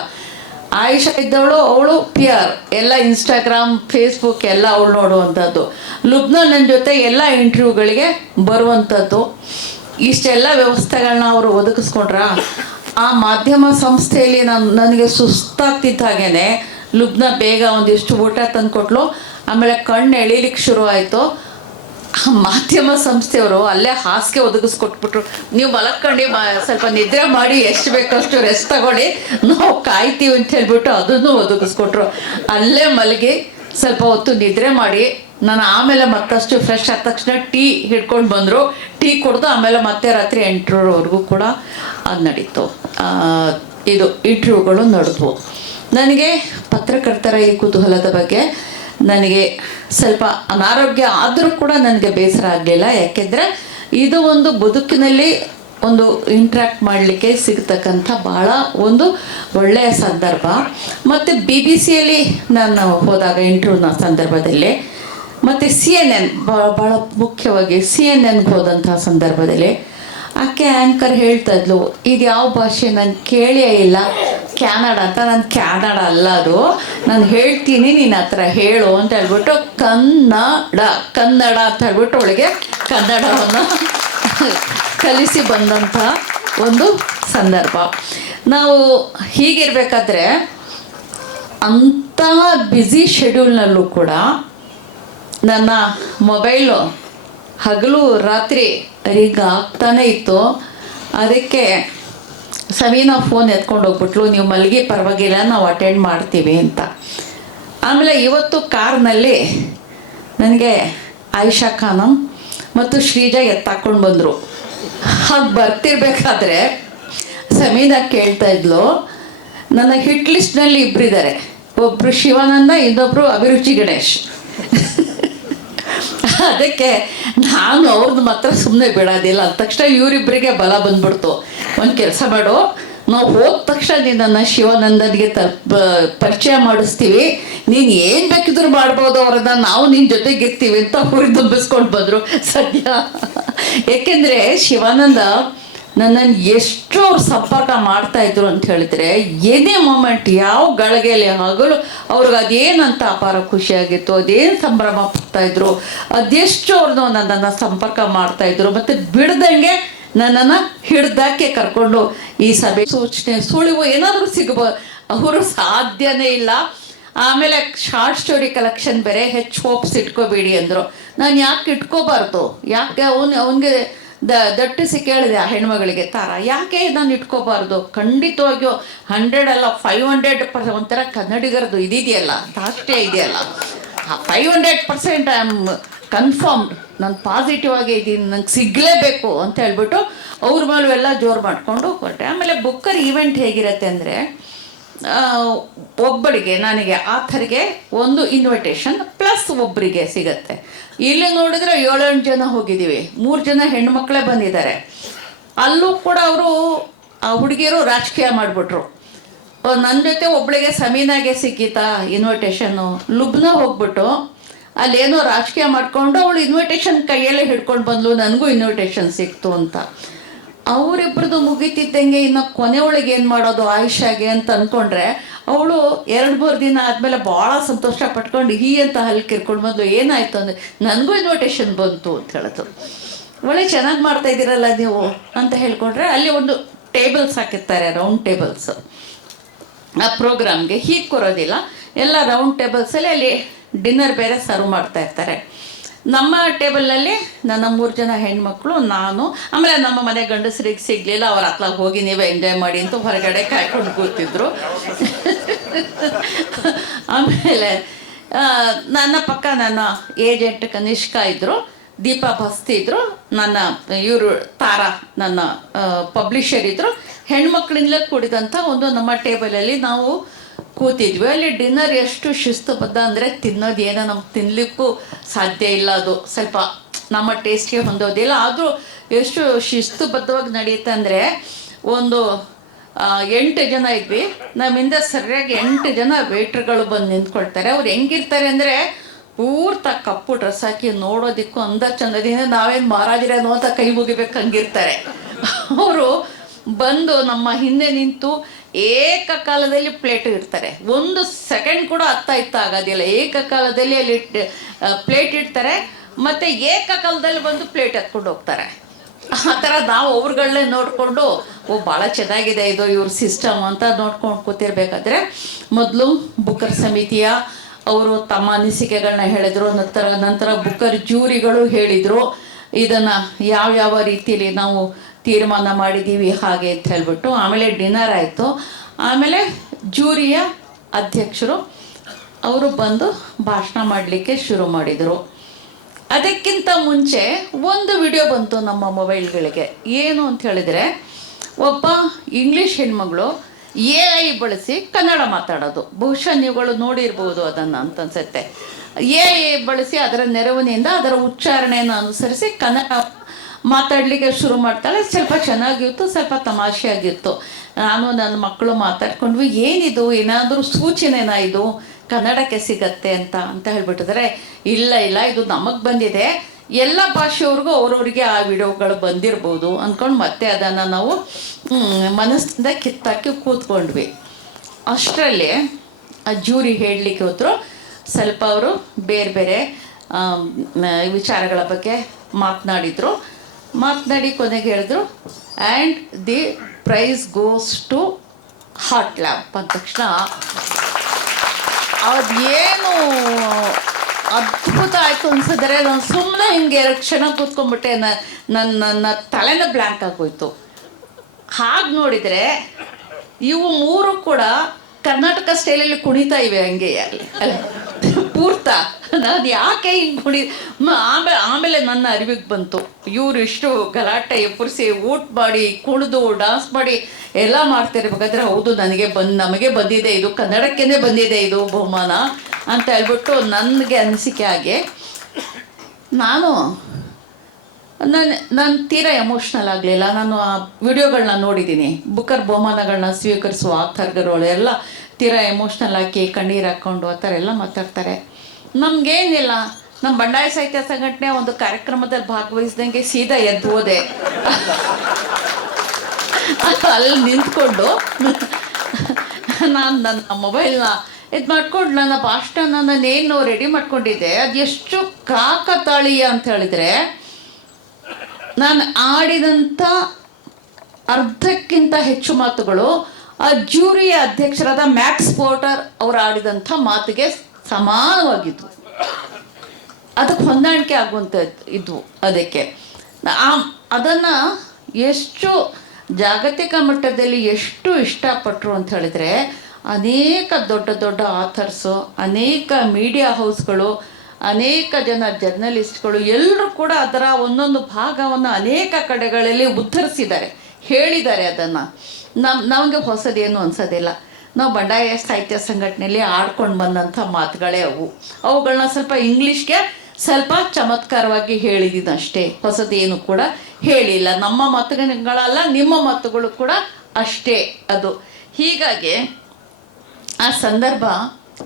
ಆಯಿಷಾ ಇದ್ದವಳು, ಅವಳು PR, ಎಲ್ಲ ಇನ್ಸ್ಟಾಗ್ರಾಮ್ ಫೇಸ್ಬುಕ್ ಎಲ್ಲ ಅವಳು ನೋಡುವಂಥದ್ದು. ಲುಬ್ನಾ ನನ್ನ ಜೊತೆ ಎಲ್ಲ ಇಂಟರ್ವ್ಯೂಗಳಿಗೆ ಬರುವಂಥದ್ದು. ಇಷ್ಟೆಲ್ಲ ವ್ಯವಸ್ಥೆಗಳನ್ನ ಅವರು ಒದಗಿಸ್ಕೊಂಡ್ರ. ಆ ಮಾಧ್ಯಮ ಸಂಸ್ಥೆಯಲ್ಲಿ ನನಗೆ ಸುಸ್ತಾಗ್ತಿದ್ದ ಹಾಗೇ ಲುಬ್ನಾ ಬೇಗ ಒಂದಿಷ್ಟು ಊಟ ತಂದು ಕೊಟ್ಲು. ಆಮೇಲೆ ಕಣ್ಣು ಎಳೀಲಿಕ್ಕೆ ಶುರು ಆಯಿತು. ಮಾಧ್ಯಮ ಸಂಸ್ಥೆಯವರು ಅಲ್ಲೇ ಹಾಸಿಗೆ ಒದಗಿಸ್ಕೊಟ್ಬಿಟ್ರು. ನೀವು ಮಲಕ್ಕೊಂಡು ಸ್ವಲ್ಪ ನಿದ್ರೆ ಮಾಡಿ, ಎಷ್ಟು ಬೇಕಷ್ಟು ರೆಸ್ಟ್ ತಗೊಳ್ಳಿ, ನಾವು ಕಾಯ್ತೀವಿ ಅಂತ ಹೇಳ್ಬಿಟ್ಟು ಅದನ್ನು ಒದಗಿಸ್ಕೊಟ್ರು. ಅಲ್ಲೇ ಮಲಗಿ ಸ್ವಲ್ಪ ಹೊತ್ತು ನಿದ್ರೆ ಮಾಡಿ ನಾನು ಆಮೇಲೆ ಮತ್ತಷ್ಟು ಫ್ರೆಶ್ ಆದ ತಕ್ಷಣ ಟೀ ಹಿಡ್ಕೊಂಡು ಬಂದರು. ಟೀ ಕುಡಿದು ಆಮೇಲೆ ಮತ್ತೆ ರಾತ್ರಿ 8ರವರೆಗೂ ಕೂಡ ಅದು ನಡೀತು. ಇದು ಇಂಟರ್ವ್ಯೂಗಳು ನಡೆದ್ವು. ನನಗೆ ಪತ್ರಕರ್ತರ ಈ ಕುತೂಹಲದ ಬಗ್ಗೆ ನನಗೆ ಸ್ವಲ್ಪ ಅನಾರೋಗ್ಯ ಆದರೂ ಕೂಡ ನನಗೆ ಬೇಸರ ಆಗಲಿಲ್ಲ. ಯಾಕೆಂದರೆ ಇದು ಒಂದು ಬದುಕಿನಲ್ಲಿ ಒಂದು ಇಂಟ್ರ್ಯಾಕ್ಟ್ ಮಾಡಲಿಕ್ಕೆ ಸಿಗ್ತಕ್ಕಂಥ ಭಾಳ ಒಂದು ಒಳ್ಳೆಯ ಸಂದರ್ಭ. ಮತ್ತು BBC ನಾನು ಹೋದಾಗ ಇಂಟರ್ವ್ಯೂನ ಸಂದರ್ಭದಲ್ಲಿ, ಮತ್ತು CNN ಭಾಳ ಮುಖ್ಯವಾಗಿ CNN ಹೋದಂಥ ಸಂದರ್ಭದಲ್ಲಿ ಆಕೆ ಆ್ಯಂಕರ್ ಹೇಳ್ತಾ ಇದ್ಲು, ಇದು ಯಾವ ಭಾಷೆ ನಾನು ಕೇಳೇ ಇಲ್ಲ, ಕ್ಯಾನಡ ಅಂತ. ನಾನು ಕ್ಯಾನಡ ಅಲ್ಲ, ಅದು ನಾನು ಹೇಳ್ತೀನಿ, ನೀನು ಆ ಥರ ಹೇಳು ಅಂತ ಹೇಳ್ಬಿಟ್ಟು ಕನ್ನಡ ಅಂತ ಹೇಳ್ಬಿಟ್ಟು ಅವಳಿಗೆ ಕನ್ನಡವನ್ನು ಕಲಿಸಿ ಬಂದಂಥ ಒಂದು ಸಂದರ್ಭ. ನಾವು ಹೀಗಿರಬೇಕಾದ್ರೆ ಅಂತಹ ಬ್ಯುಸಿ ಶೆಡ್ಯೂಲ್ನಲ್ಲೂ ಕೂಡ ನನ್ನ ಮೊಬೈಲು ಹಗಲು ರಾತ್ರಿ ರಿಂಗ್ ಆಗ್ತಾನೆ ಇತ್ತು. ಅದಕ್ಕೆ ಸಮೀನಾ ಫೋನ್ ಎತ್ಕೊಂಡು ಹೋಗ್ಬಿಟ್ಲು, ನೀವು ಮಲಗಿ ಪರವಾಗಿಲ್ಲ, ನಾವು ಅಟೆಂಡ್ ಮಾಡ್ತೀವಿ ಅಂತ. ಆಮೇಲೆ ಇವತ್ತು ಕಾರ್ನಲ್ಲಿ ನನಗೆ ಆಯಿಷಾ ಖಾನಂ ಮತ್ತು ಶ್ರೀಜಾ ಎತ್ತಾಕೊಂಡು ಬಂದರು. ಹಾಗೆ ಬರ್ತಿರ್ಬೇಕಾದ್ರೆ ಸಮೀನಾ ಕೇಳ್ತಾ ಇದ್ಲು, ನನ್ನ ಹಿಟ್ ಲಿಸ್ಟ್ನಲ್ಲಿ ಇಬ್ಬರಿದ್ದಾರೆ, ಒಬ್ಬರು ಶಿವಾನಂದ, ಇನ್ನೊಬ್ಬರು ಅಭಿರುಚಿ ಗಣೇಶ್. ಅದಕ್ಕೆ ನಾನು ಅವ್ರದ್ದು ಮಾತ್ರ ಸುಮ್ಮನೆ ಬಿಡೋದಿಲ್ಲ. ಅಂದ ತಕ್ಷಣ ಇವರಿಬ್ಬರಿಗೆ ಬಲ ಬಂದ್ಬಿಡ್ತು. ಒಂದು ಕೆಲಸ ಮಾಡು, ನಾವು ಹೋದ ತಕ್ಷಣ ನಿನ್ನನ್ನು ಶಿವಾನಂದನಿಗೆ ಪರಿಚಯ ಮಾಡಿಸ್ತೀವಿ, ನೀನು ಏನು ಬೇಕಿದ್ರು ಮಾಡ್ಬೋದು ಅವ್ರನ್ನ, ನಾವು ನಿನ್ನ ಜೊತೆಗಿರ್ತೀವಿ ಅಂತ ಹುರಿದುಂಬಿಸ್ಕೊಂಡು ಬಂದರು. ಸದ್ಯ ಏಕೆಂದರೆ ಶಿವಾನಂದ ನನ್ನನ್ನು ಎಷ್ಟು ಅವ್ರು ಸಂಪರ್ಕ ಮಾಡ್ತಾಯಿದ್ರು ಅಂತ ಹೇಳಿದರೆ, ಏನೇ ಮೂಮೆಂಟ್ ಯಾವ ಗಳಿಗೆಯಲ್ಲಿ ಹಗಲು ಅವ್ರಿಗೆ ಅದೇನಂತ ಅಪಾರ ಖುಷಿಯಾಗಿತ್ತು, ಅದೇನು ಸಂಭ್ರಮ ಪಡ್ತಾಯಿದ್ರು, ಅದೆಷ್ಟು ಅವ್ರನ್ನ ನನ್ನನ್ನು ಸಂಪರ್ಕ ಮಾಡ್ತಾಯಿದ್ರು. ಮತ್ತು ಬಿಡ್ದಂಗೆ ನನ್ನನ್ನು ಹಿಡ್ದಾಕೆ ಕರ್ಕೊಂಡು ಈ ಸಭೆ ಸೂಚನೆ ಸುಳಿವು ಏನಾದರೂ ಸಿಗಬಹುದು, ಅವರು ಸಾಧ್ಯನೇ ಇಲ್ಲ. ಆಮೇಲೆ ಶಾರ್ಟ್ ಸ್ಟೋರಿ ಕಲೆಕ್ಷನ್ ಬೇರೆ, ಹೆಚ್ಚು ಹೋಪ್ಸ್ ಇಟ್ಕೋಬೇಡಿ ಅಂದರು. ನಾನು ಯಾಕೆ ಇಟ್ಕೋಬಾರ್ದು, ಯಾಕೆ ಅವನಿಗೆ ದಟ್ಟಿಸಿ ಕೇಳಿದೆ ಆ ಹೆಣ್ಮಗಳಿಗೆ, ತಾರ ಯಾಕೆ ನಾನು ಇಟ್ಕೋಬಾರ್ದು, ಖಂಡಿತವಾಗಿಯೂ 100 ಅಲ್ಲ 500% ಒಂಥರ ಕನ್ನಡಿಗರದು ಇದೆಯಲ್ಲ, ದಾಷ್ಟ್ಯ ಇದೆಯಲ್ಲ, 500% ಐ ಆಮ್ ಕನ್ಫರ್ಮ್ಡ್ ನಾನು ಪಾಸಿಟಿವ್ ಆಗೇ ಇದ್ದೀನಿ, ನಂಗೆ ಸಿಗಲೇಬೇಕು ಅಂತ ಹೇಳ್ಬಿಟ್ಟು ಅವ್ರ ಮೇಲೂ ಎಲ್ಲ ಜೋರು ಮಾಡಿಕೊಂಡು ಕೊಟ್ಟೆ. ಆಮೇಲೆ ಬುಕ್ಕರ್ ಈವೆಂಟ್ ಹೇಗಿರುತ್ತೆ ಅಂದರೆ, ಒಬ್ಬಳಿಗೆ ನನಗೆ ಆಥರ್ಗೆ ಒಂದು ಇನ್ವಿಟೇಷನ್ ಪ್ಲಸ್ ಒಬ್ಬರಿಗೆ ಸಿಗತ್ತೆ. ಇಲ್ಲಿ ನೋಡಿದ್ರೆ 7-8 ಜನ ಹೋಗಿದ್ದೀವಿ, 3 ಜನ ಹೆಣ್ಮಕ್ಳೇ ಬಂದಿದ್ದಾರೆ. ಅಲ್ಲೂ ಕೂಡ ಅವರು ಆ ಹುಡುಗಿಯರು ರಾಜಕೀಯ ಮಾಡಿಬಿಟ್ರು. ನನ್ನ ಜೊತೆ ಒಬ್ಬಳಿಗೆ ಸಮೀನಾಗೆ ಸಿಕ್ಕಿತಾ ಇನ್ವಿಟೇಷನ್ನು, ಲುಬ್ನ ಹೋಗ್ಬಿಟ್ಟು ಅಲ್ಲೇನೋ ರಾಜಕೀಯ ಮಾಡಿಕೊಂಡು ಅವಳು ಇನ್ವಿಟೇಷನ್ ಕೈಯಲ್ಲೇ ಹಿಡ್ಕೊಂಡು ಬಂದ್ಲು, ನನಗೂ ಇನ್ವಿಟೇಷನ್ ಸಿಕ್ತು ಅಂತ. ಅವರಿಬ್ಬರದು ಮುಗಿತಿದ್ದಂಗೆ ಇನ್ನು ಕೊನೆಯೊಳಗೆ ಏನು ಮಾಡೋದು ಆಯುಷಾಗೆ ಅಂತ ಅಂದ್ಕೊಂಡ್ರೆ, ಅವಳು 2-3 ದಿನ ಆದಮೇಲೆ ಭಾಳ ಸಂತೋಷ ಪಟ್ಕೊಂಡು ಅಂತ ಹಲ್ಲು ಕಿರ್ಕೊಂಡು ಬಂದು, ಏನಾಯಿತು ಅಂದರೆ ನನಗೂ ಇನ್ವಿಟೇಷನ್ ಬಂತು ಅಂತ ಹೇಳಿದ್ರು. ಒಳ್ಳೆ ಚೆನ್ನಾಗಿ ಮಾಡ್ತಾ ಇದ್ದೀರಲ್ಲ ನೀವು ಅಂತ ಹೇಳ್ಕೊಂಡ್ರೆ, ಅಲ್ಲಿ ಒಂದು ಟೇಬಲ್ಸ್ ಹಾಕಿರ್ತಾರೆ, ರೌಂಡ್ ಟೇಬಲ್ಸ್. ಆ ಪ್ರೋಗ್ರಾಮ್ಗೆ ಹೀಗೆ ಕೊರೋದಿಲ್ಲ, ಎಲ್ಲ ರೌಂಡ್ ಟೇಬಲ್ಸಲ್ಲಿ ಅಲ್ಲಿ ಡಿನ್ನರ್ ಬೇರೆ ಸರ್ವ್ ಮಾಡ್ತಾ ಇರ್ತಾರೆ. ನಮ್ಮ ಟೇಬಲ್ನಲ್ಲಿ ನನ್ನ 3 ಜನ ಹೆಣ್ಮಕ್ಳು, ನಾನು, ಆಮೇಲೆ ನಮ್ಮ ಮನೆ ಗಂಡಸರಿಗೆ ಸಿಗಲಿಲ್ಲ, ಅವ್ರ ಹತ್ಲಾಗ ಹೋಗಿ ನೀವೇ ಎಂಜಾಯ್ ಮಾಡಿ ಅಂತ ಹೊರಗಡೆ ಕಾಯ್ಕೊಂಡು ಕೂತಿದ್ರು. ಆಮೇಲೆ ನನ್ನ ಪಕ್ಕ ನನ್ನ ಏಜೆಂಟ್ ಕನಿಷ್ಕಾ ಇದ್ದರು, ದೀಪಾ ಭಸ್ತಿ ಇದ್ದರು, ನನ್ನ ಇವರು ತಾರಾ ನನ್ನ ಪಬ್ಲಿಷರ್ ಇದ್ದರು. ಹೆಣ್ಮಕ್ಳಿಂದಲೇ ಕೂಡಿದಂಥ ಒಂದು ನಮ್ಮ ಟೇಬಲಲ್ಲಿ ನಾವು ಕೂತಿದ್ವಿ. ಅಲ್ಲಿ ಡಿನ್ನರ್ ಎಷ್ಟು ಶಿಸ್ತುಬದ್ಧ ಅಂದರೆ, ತಿನ್ನೋದು ಏನೋ ನಮ್ಗೆ ತಿನ್ನಲಿಕ್ಕೂ ಸಾಧ್ಯ ಇಲ್ಲ, ಅದು ಸ್ವಲ್ಪ ನಮ್ಮ ಟೇಸ್ಟ್ಗೆ ಹೊಂದೋದಿಲ್ಲ. ಆದರೂ ಎಷ್ಟು ಶಿಸ್ತುಬದ್ಧವಾಗಿ ನಡೆಯುತ್ತೆ ಅಂದರೆ, ಒಂದು 8 ಜನ ಇದ್ವಿ, ನಮ್ಮಿಂದ ಸರಿಯಾಗಿ 8 ಜನ ವೇಟ್ರ್ಗಳು ಬಂದು ನಿಂತ್ಕೊಳ್ತಾರೆ. ಅವ್ರು ಹೆಂಗಿರ್ತಾರೆ ಅಂದರೆ, ಪೂರ್ತ ಕಪ್ಪು ಡ್ರೆಸ್ ಹಾಕಿ ನೋಡೋದಕ್ಕೂ ಅಂದ ಚಂದದಿಂದ ನಾವೇನು ಮಹಾರಾಜರೇನೋ ಅಂತ ಕೈ ಮುಗಿಬೇಕು ಹಂಗಿರ್ತಾರೆ. ಅವರು ಬಂದು ನಮ್ಮ ಹಿಂದೆ ನಿಂತು ಏಕಕಾಲದಲ್ಲಿ ಪ್ಲೇಟ್ ಇಡ್ತಾರೆ. 1 ಸೆಕೆಂಡ್ ಕೂಡ ಇತ್ತ ಆಗೋದಿಲ್ಲ. ಏಕಕಾಲದಲ್ಲಿ ಅಲ್ಲಿ ಪ್ಲೇಟ್ ಇಡ್ತಾರೆ, ಮತ್ತು ಏಕಕಾಲದಲ್ಲಿ ಬಂದು ಪ್ಲೇಟ್ ಎತ್ಕೊಂಡು ಹೋಗ್ತಾರೆ. ಆ ಥರ ನಾವು ಅವ್ರುಗಳನ್ನೇ ನೋಡಿಕೊಂಡು, ಭಾಳ ಚೆನ್ನಾಗಿದೆ ಇದು ಇವ್ರ ಸಿಸ್ಟಮ್ ಅಂತ ನೋಡ್ಕೊಂಡು ಕೂತಿರ್ಬೇಕಾದ್ರೆ, ಮೊದಲು ಬುಕ್ಕರ್ ಸಮಿತಿಯ ಅವರು ತಮ್ಮ ಅನಿಸಿಕೆಗಳನ್ನ ಹೇಳಿದರು. ನಂತರ ಬುಕ್ಕರ್ ಜ್ಯೂರಿಗಳು ಹೇಳಿದರು ಇದನ್ನು ಯಾವ ರೀತಿಯಲ್ಲಿ ನಾವು ತೀರ್ಮಾನ ಮಾಡಿದ್ದೀವಿ ಹಾಗೆ ಅಂತ ಹೇಳ್ಬಿಟ್ಟು. ಆಮೇಲೆ ಡಿನ್ನರ್ ಆಯಿತು. ಆಮೇಲೆ ಜ್ಯೂರಿಯ ಅಧ್ಯಕ್ಷರು ಅವರು ಬಂದು ಭಾಷಣ ಮಾಡಲಿಕ್ಕೆ ಶುರು ಮಾಡಿದರು. ಅದಕ್ಕಿಂತ ಮುಂಚೆ ಒಂದು ವಿಡಿಯೋ ಬಂತು ನಮ್ಮ ಮೊಬೈಲ್ಗಳಿಗೆ. ಏನು ಅಂತ ಹೇಳಿದರೆ, ಒಬ್ಬ ಇಂಗ್ಲೀಷ್ ಹೆಣ್ಮಗಳು AI ಬಳಸಿ ಕನ್ನಡ ಮಾತಾಡೋದು. ಬಹುಶಃ ನೀವುಗಳು ನೋಡಿರ್ಬೋದು ಅದನ್ನು ಅಂತ ಅನ್ಸುತ್ತೆ. AI ಬಳಸಿ ಅದರ ನೆರವಿನಿಂದ ಅದರ ಉಚ್ಚಾರಣೆಯನ್ನು ಅನುಸರಿಸಿ ಕನ್ನಡ ಮಾತಾಡಲಿಕ್ಕೆ ಶುರು ಮಾಡ್ತಾಳೆ. ಸ್ವಲ್ಪ ಚೆನ್ನಾಗಿತ್ತು, ಸ್ವಲ್ಪ ತಮಾಷೆಯಾಗಿತ್ತು. ನಾನು ನನ್ನ ಮಕ್ಕಳು ಮಾತಾಡ್ಕೊಂಡ್ವಿ, ಏನಿದು, ಏನಾದರೂ ಸೂಚನೆನಾ ಇದು ಕನ್ನಡಕ್ಕೆ ಸಿಗತ್ತೆ ಅಂತ ಹೇಳ್ಬಿಟ್ಟಿದ್ರೆ, ಇಲ್ಲ ಇದು ನಮಗೆ ಬಂದಿದೆ, ಎಲ್ಲ ಭಾಷೆಯವ್ರಿಗೂ ಅವ್ರವ್ರಿಗೆ ಆ ವಿಡಿಯೋಗಳು ಬಂದಿರ್ಬೋದು ಅಂದ್ಕೊಂಡು ಮತ್ತೆ ಅದನ್ನು ನಾವು ಮನಸ್ಸಿಂದ ಕಿತ್ತಾಕಿ ಕೂತ್ಕೊಂಡ್ವಿ. ಅಷ್ಟರಲ್ಲಿ ಆ ಜ್ಯೂರಿ ಹೇಳಲಿಕ್ಕೆ ಹೋದ್ರು. ಸ್ವಲ್ಪ ಅವರು ಬೇರೆ ವಿಚಾರಗಳ ಬಗ್ಗೆ ಮಾತನಾಡಿ ಕೊನೆಗೆ ಹೇಳಿದ್ರು, and the prize goes to hot lamp ಅಂದ ತಕ್ಷಣ ಅದೇನು ಅದ್ಭುತ ಆಯಿತು ಅನ್ಸಿದ್ರೆ, ನಾನು ಸುಮ್ಮನೆ ಹಿಂಗೆ 2 ಕ್ಷಣ ಕೂತ್ಕೊಂಡ್ಬಿಟ್ಟೆ. ನನ್ನ ತಲೆನ ಬ್ಲ್ಯಾಂಕ್ ಆಗೋಯ್ತು. ಹಾಗೆ ನೋಡಿದರೆ ಇವು 3 ಕೂಡ ಕರ್ನಾಟಕ ಸ್ಟೈಲಲ್ಲಿ ಕುಣಿತಾ ಇವೆ ಹಂಗೆ ಅಲ್ಲ ಪೂರ್ತ. ನಾನು ಯಾಕೆ ಹಿಂಗೆ ಆಮೇಲೆ ನನ್ನ ಅರಿವಿಗೆ ಬಂತು, ಇವರು ಇಷ್ಟು ಗಲಾಟೆ ಎಪ್ಪರಿಸಿ ಊಟ ಮಾಡಿ ಕುಣಿದು ಡಾನ್ಸ್ ಮಾಡಿ ಎಲ್ಲ ಮಾಡ್ತಿರ್ಬೇಕಾದ್ರೆ, ಹೌದು ನಮಗೆ ಬಂದಿದೆ ಇದು, ಕನ್ನಡಕ್ಕೇ ಬಂದಿದೆ ಇದು ಬಹುಮಾನ ಅಂತ ಹೇಳ್ಬಿಟ್ಟು ನನಗೆ ಅನಿಸಿಕೆ ಆಗಿ ನಾನು ತೀರಾ ಎಮೋಷ್ನಲ್ ಆಗಲಿಲ್ಲ. ನಾನು ಆ ವಿಡಿಯೋಗಳನ್ನ ನೋಡಿದ್ದೀನಿ, ಬುಕ್ಕರ್ ಬಹುಮಾನಗಳನ್ನ ಸ್ವೀಕರಿಸುವ ಆಥರ್ಗಳು ಎಲ್ಲ ತೀರಾ ಎಮೋಷ್ನಲ್ ಆಗಿ ಕಣ್ಣೀರು ಹಾಕ್ಕೊಂಡು ಆ ಥರ ಎಲ್ಲ ಮಾತಾಡ್ತಾರೆ. ನಮಗೇನಿಲ್ಲ, ನಮ್ಮ ಬಂಡಾಯ ಸಾಹಿತ್ಯ ಸಂಘಟನೆ ಒಂದು ಕಾರ್ಯಕ್ರಮದಲ್ಲಿ ಭಾಗವಹಿಸಿದಂಗೆ ಸೀದಾ ಎದ್ದು ಹೋದೆ. ಅಲ್ಲಿ ನಿಂತ್ಕೊಂಡು ನಾನು ನನ್ನ ಮೊಬೈಲ್ನ ಇದು ಮಾಡ್ಕೊಂಡು ನನ್ನ ಭಾಷಣ ನಾನೇನು ರೆಡಿ ಮಾಡ್ಕೊಂಡಿದ್ದೆ, ಅದು ಎಷ್ಟು ಕಾಕತಾಳೀಯ ಅಂತ ಹೇಳಿದರೆ, ನಾನು ಆಡಿದಂಥ ಅರ್ಧಕ್ಕಿಂತ ಹೆಚ್ಚು ಮಾತುಗಳು ಆ ಜ್ಯೂರಿಯ ಅಧ್ಯಕ್ಷರಾದ ಮ್ಯಾಕ್ಸ್ ಪೋರ್ಟರ್ ಅವರು ಆಡಿದಂಥ ಮಾತಿಗೆ ಸಮಾನವಾಗಿದ್ವು. ಅದಕ್ಕೆ ಹೊಂದಾಣಿಕೆ ಆಗುವಂಥ ಇದ್ವು. ಅದಕ್ಕೆ ಅದನ್ನು ಎಷ್ಟು ಜಾಗತಿಕ ಮಟ್ಟದಲ್ಲಿ ಎಷ್ಟು ಇಷ್ಟಪಟ್ಟರು ಅಂತ ಹೇಳಿದರೆ, ಅನೇಕ ದೊಡ್ಡ ಆಥರ್ಸು, ಅನೇಕ ಮೀಡಿಯಾ ಹೌಸ್ಗಳು ಅನೇಕ ಜನ ಜರ್ನಲಿಸ್ಟ್ಗಳು ಎಲ್ಲರೂ ಕೂಡ ಅದರ ಒಂದೊಂದು ಭಾಗವನ್ನು ಅನೇಕ ಕಡೆಗಳಲ್ಲಿ ಉತ್ತರಿಸಿದ್ದಾರೆ, ಹೇಳಿದ್ದಾರೆ. ಅದನ್ನು ನಮಗೆ ಹೊಸದೇನು ಅನ್ಸೋದಿಲ್ಲ. ನಾವು ಬಂಡಾಯ ಸಾಹಿತ್ಯ ಸಂಘಟನೆಯಲ್ಲಿ ಆಡ್ಕೊಂಡು ಬಂದಂಥ ಮಾತುಗಳೇ ಅವುಗಳನ್ನ ಸ್ವಲ್ಪ ಇಂಗ್ಲೀಷ್ಗೆ ಸ್ವಲ್ಪ ಚಮತ್ಕಾರವಾಗಿ ಹೇಳಿದ್ದೀನಿ ಅಷ್ಟೇ, ಹೊಸದೇನು ಕೂಡ ಹೇಳಿಲ್ಲ. ನಮ್ಮ ಮಾತುಗಳಲ್ಲ, ನಿಮ್ಮ ಮಾತುಗಳು ಕೂಡ ಅಷ್ಟೇ. ಅದು ಹೀಗಾಗಿ ಆ ಸಂದರ್ಭ,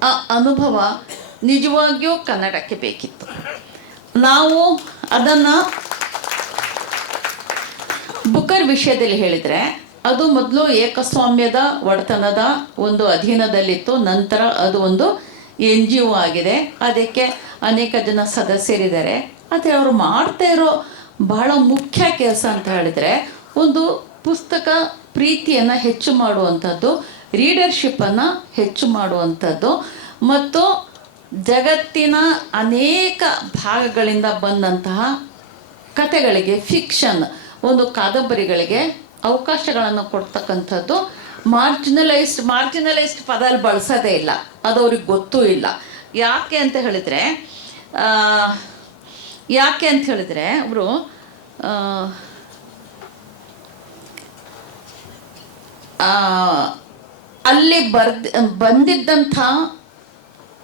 ಆ ಅನುಭವ ನಿಜವಾಗಿಯೂ ಕನ್ನಡಕ್ಕೆ ಬೇಕಿತ್ತು. ನಾವು ಅದನ್ನು ಬುಕ್ಕರ್ ವಿಷಯದಲ್ಲಿ ಹೇಳಿದರೆ, ಅದು ಮೊದಲು ಏಕಸ್ವಾಮ್ಯದ ಒಡೆತನದ ಒಂದು ಅಧೀನದಲ್ಲಿತ್ತು. ನಂತರ ಅದು ಒಂದು NGO ಆಗಿದೆ. ಅದಕ್ಕೆ ಅನೇಕ ಜನ ಸದಸ್ಯರಿದ್ದಾರೆ. ಆದರೆ ಅವರು ಮಾಡ್ತಾ ಇರೋ ಬಹಳ ಮುಖ್ಯ ಕೆಲಸ ಅಂತ ಹೇಳಿದರೆ, ಒಂದು ಪುಸ್ತಕ ಪ್ರೀತಿಯನ್ನು ಹೆಚ್ಚು ಮಾಡುವಂಥದ್ದು, ರೀಡರ್ಶಿಪ್ಪನ್ನು ಹೆಚ್ಚು ಮಾಡುವಂಥದ್ದು, ಮತ್ತು ಜಗತ್ತಿನ ಅನೇಕ ಭಾಗಗಳಿಂದ ಬಂದಂತಹ ಕಥೆಗಳಿಗೆ, ಫಿಕ್ಷನ್ ಒಂದು ಕಾದಂಬರಿಗಳಿಗೆ ಅವಕಾಶಗಳನ್ನು ಕೊಡ್ತಕ್ಕಂಥದ್ದು. ಮಾರ್ಜಿನಲೈಸ್ಡ್ ಪದ ಅಲ್ಲಿ ಬಳಸೋದೇ ಇಲ್ಲ, ಅದು ಅವ್ರಿಗೆ ಗೊತ್ತೂ ಇಲ್ಲ. ಯಾಕೆ ಅಂತ ಹೇಳಿದರೆ ಅವರು ಅಲ್ಲಿ ಬಂದಿದ್ದಂಥ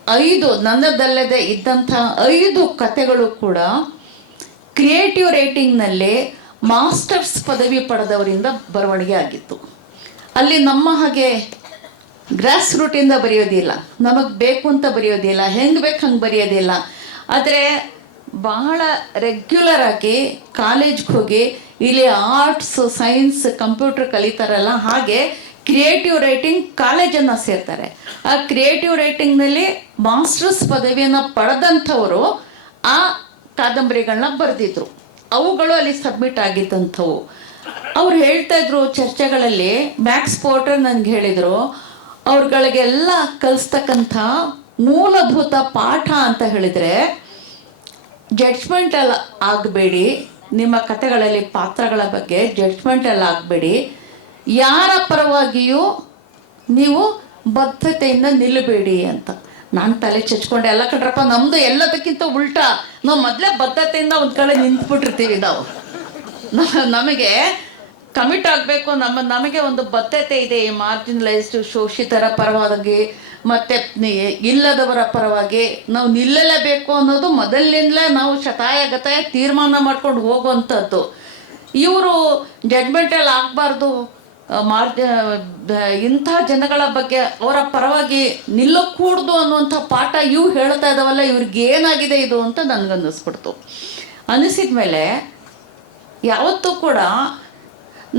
5 ನನ್ನದಲ್ಲದೆ ಇದ್ದಂಥ 5 ಕಥೆಗಳು ಕೂಡ ಕ್ರಿಯೇಟಿವ್ ರೈಟಿಂಗ್ನಲ್ಲಿ ಮಾಸ್ಟರ್ಸ್ ಪದವಿ ಪಡೆದವರಿಂದ ಬರವಣಿಗೆ ಆಗಿತ್ತು. ಅಲ್ಲಿ ನಮ್ಮ ಹಾಗೆ ಗ್ರಾಸ್ ರೂಟಿಂದ ಬರೆಯೋದಿಲ್ಲ, ನಮಗೆ ಬೇಕು ಅಂತ ಬರೆಯೋದಿಲ್ಲ, ಹೆಂಗೆ ಬೇಕು ಹಂಗೆ ಬರೆಯೋದಿಲ್ಲ. ಆದರೆ ಬಹಳ ರೆಗ್ಯುಲರ್ ಆಗಿ ಕಾಲೇಜ್ಗೆ ಹೋಗಿ ಇಲ್ಲಿ ಆರ್ಟ್ಸ್, ಸೈನ್ಸ್, ಕಂಪ್ಯೂಟರ್ ಕಲಿತಾರಲ್ಲ, ಹಾಗೆ ಕ್ರಿಯೇಟಿವ್ ರೈಟಿಂಗ್ ಕಾಲೇಜನ್ನು ಸೇರ್ತಾರೆ. ಆ ಕ್ರಿಯೇಟಿವ್ ರೈಟಿಂಗ್ನಲ್ಲಿ ಮಾಸ್ಟರ್ಸ್ ಪದವಿಯನ್ನು ಪಡೆದಂಥವರು ಆ ಕಾದಂಬರಿಗಳನ್ನ ಬರೆದಿದ್ರು. ಅವುಗಳು ಅಲ್ಲಿ ಸಬ್ಮಿಟ್ ಆಗಿದ್ದಂಥವು. ಅವ್ರು ಹೇಳ್ತಾಯಿದ್ರು ಚರ್ಚೆಗಳಲ್ಲಿ, ಮ್ಯಾಕ್ಸ್ ಪೋರ್ಟರ್ ನನಗೆ ಹೇಳಿದರು, ಅವ್ರುಗಳಿಗೆಲ್ಲ ಕಲಿಸ್ತಕ್ಕಂಥ ಮೂಲಭೂತ ಪಾಠ ಅಂತ ಹೇಳಿದರೆ, ಜಡ್ಜ್ಮೆಂಟಲ್ಲ ಆಗಬೇಡಿ, ನಿಮ್ಮ ಕಥೆಗಳಲ್ಲಿ ಪಾತ್ರಗಳ ಬಗ್ಗೆ ಜಡ್ಜ್ಮೆಂಟಲ್ಲ ಆಗಬೇಡಿ, ಯಾರ ಪರವಾಗಿಯೂ ನೀವು ಬದ್ಧತೆಯಿಂದ ನಿಲ್ಲಬೇಡಿ ಅಂತ. ನಾನು ತಲೆ ಚಚ್ಕೊಂಡೆ, ಎಲ್ಲ ಕಣ್ರಪ್ಪ ನಮ್ಮದು ಎಲ್ಲದಕ್ಕಿಂತ ಉಲ್ಟಾ, ನಾವು ಮೊದಲೇ ಬದ್ಧತೆಯಿಂದ ಒಂದು ಕಡೆ ನಿಂತ್ಬಿಟ್ಟಿರ್ತೀವಿ. ನಮಗೆ ಕಮಿಟ್ ಆಗಬೇಕು, ನಮಗೆ ಒಂದು ಬದ್ಧತೆ ಇದೆ. ಈ ಮಾರ್ಜಿನಲೈಸ್ಡ್, ಶೋಷಿತರ ಪರವಾಗಿ ಮತ್ತು ಇಲ್ಲದವರ ಪರವಾಗಿ ನಾವು ನಿಲ್ಲಲೇಬೇಕು ಅನ್ನೋದು ಮೊದಲಿನಿಂದಲೇ ನಾವು ಶತಾಯಗತಾಯ ತೀರ್ಮಾನ ಮಾಡ್ಕೊಂಡು ಹೋಗುವಂಥದ್ದು. ಇವರು ಜಡ್ಜ್ಮೆಂಟಲ್ಲಿ ಆಗಬಾರ್ದು, ಇಂಥ ಜನಗಳ ಬಗ್ಗೆ ಅವರ ಪರವಾಗಿ ನಿಲ್ಲಕೂಡ್ದು ಅನ್ನುವಂಥ ಪಾಠ ಇವು ಹೇಳ್ತಾ ಇದ್ದಾವಲ್ಲ, ಇವ್ರಿಗೆ ಏನಾಗಿದೆ ಇದು ಅಂತ ನನಗನ್ನಿಸ್ಬಿಡ್ತು. ಅನಿಸಿದ ಮೇಲೆ ಯಾವತ್ತೂ ಕೂಡ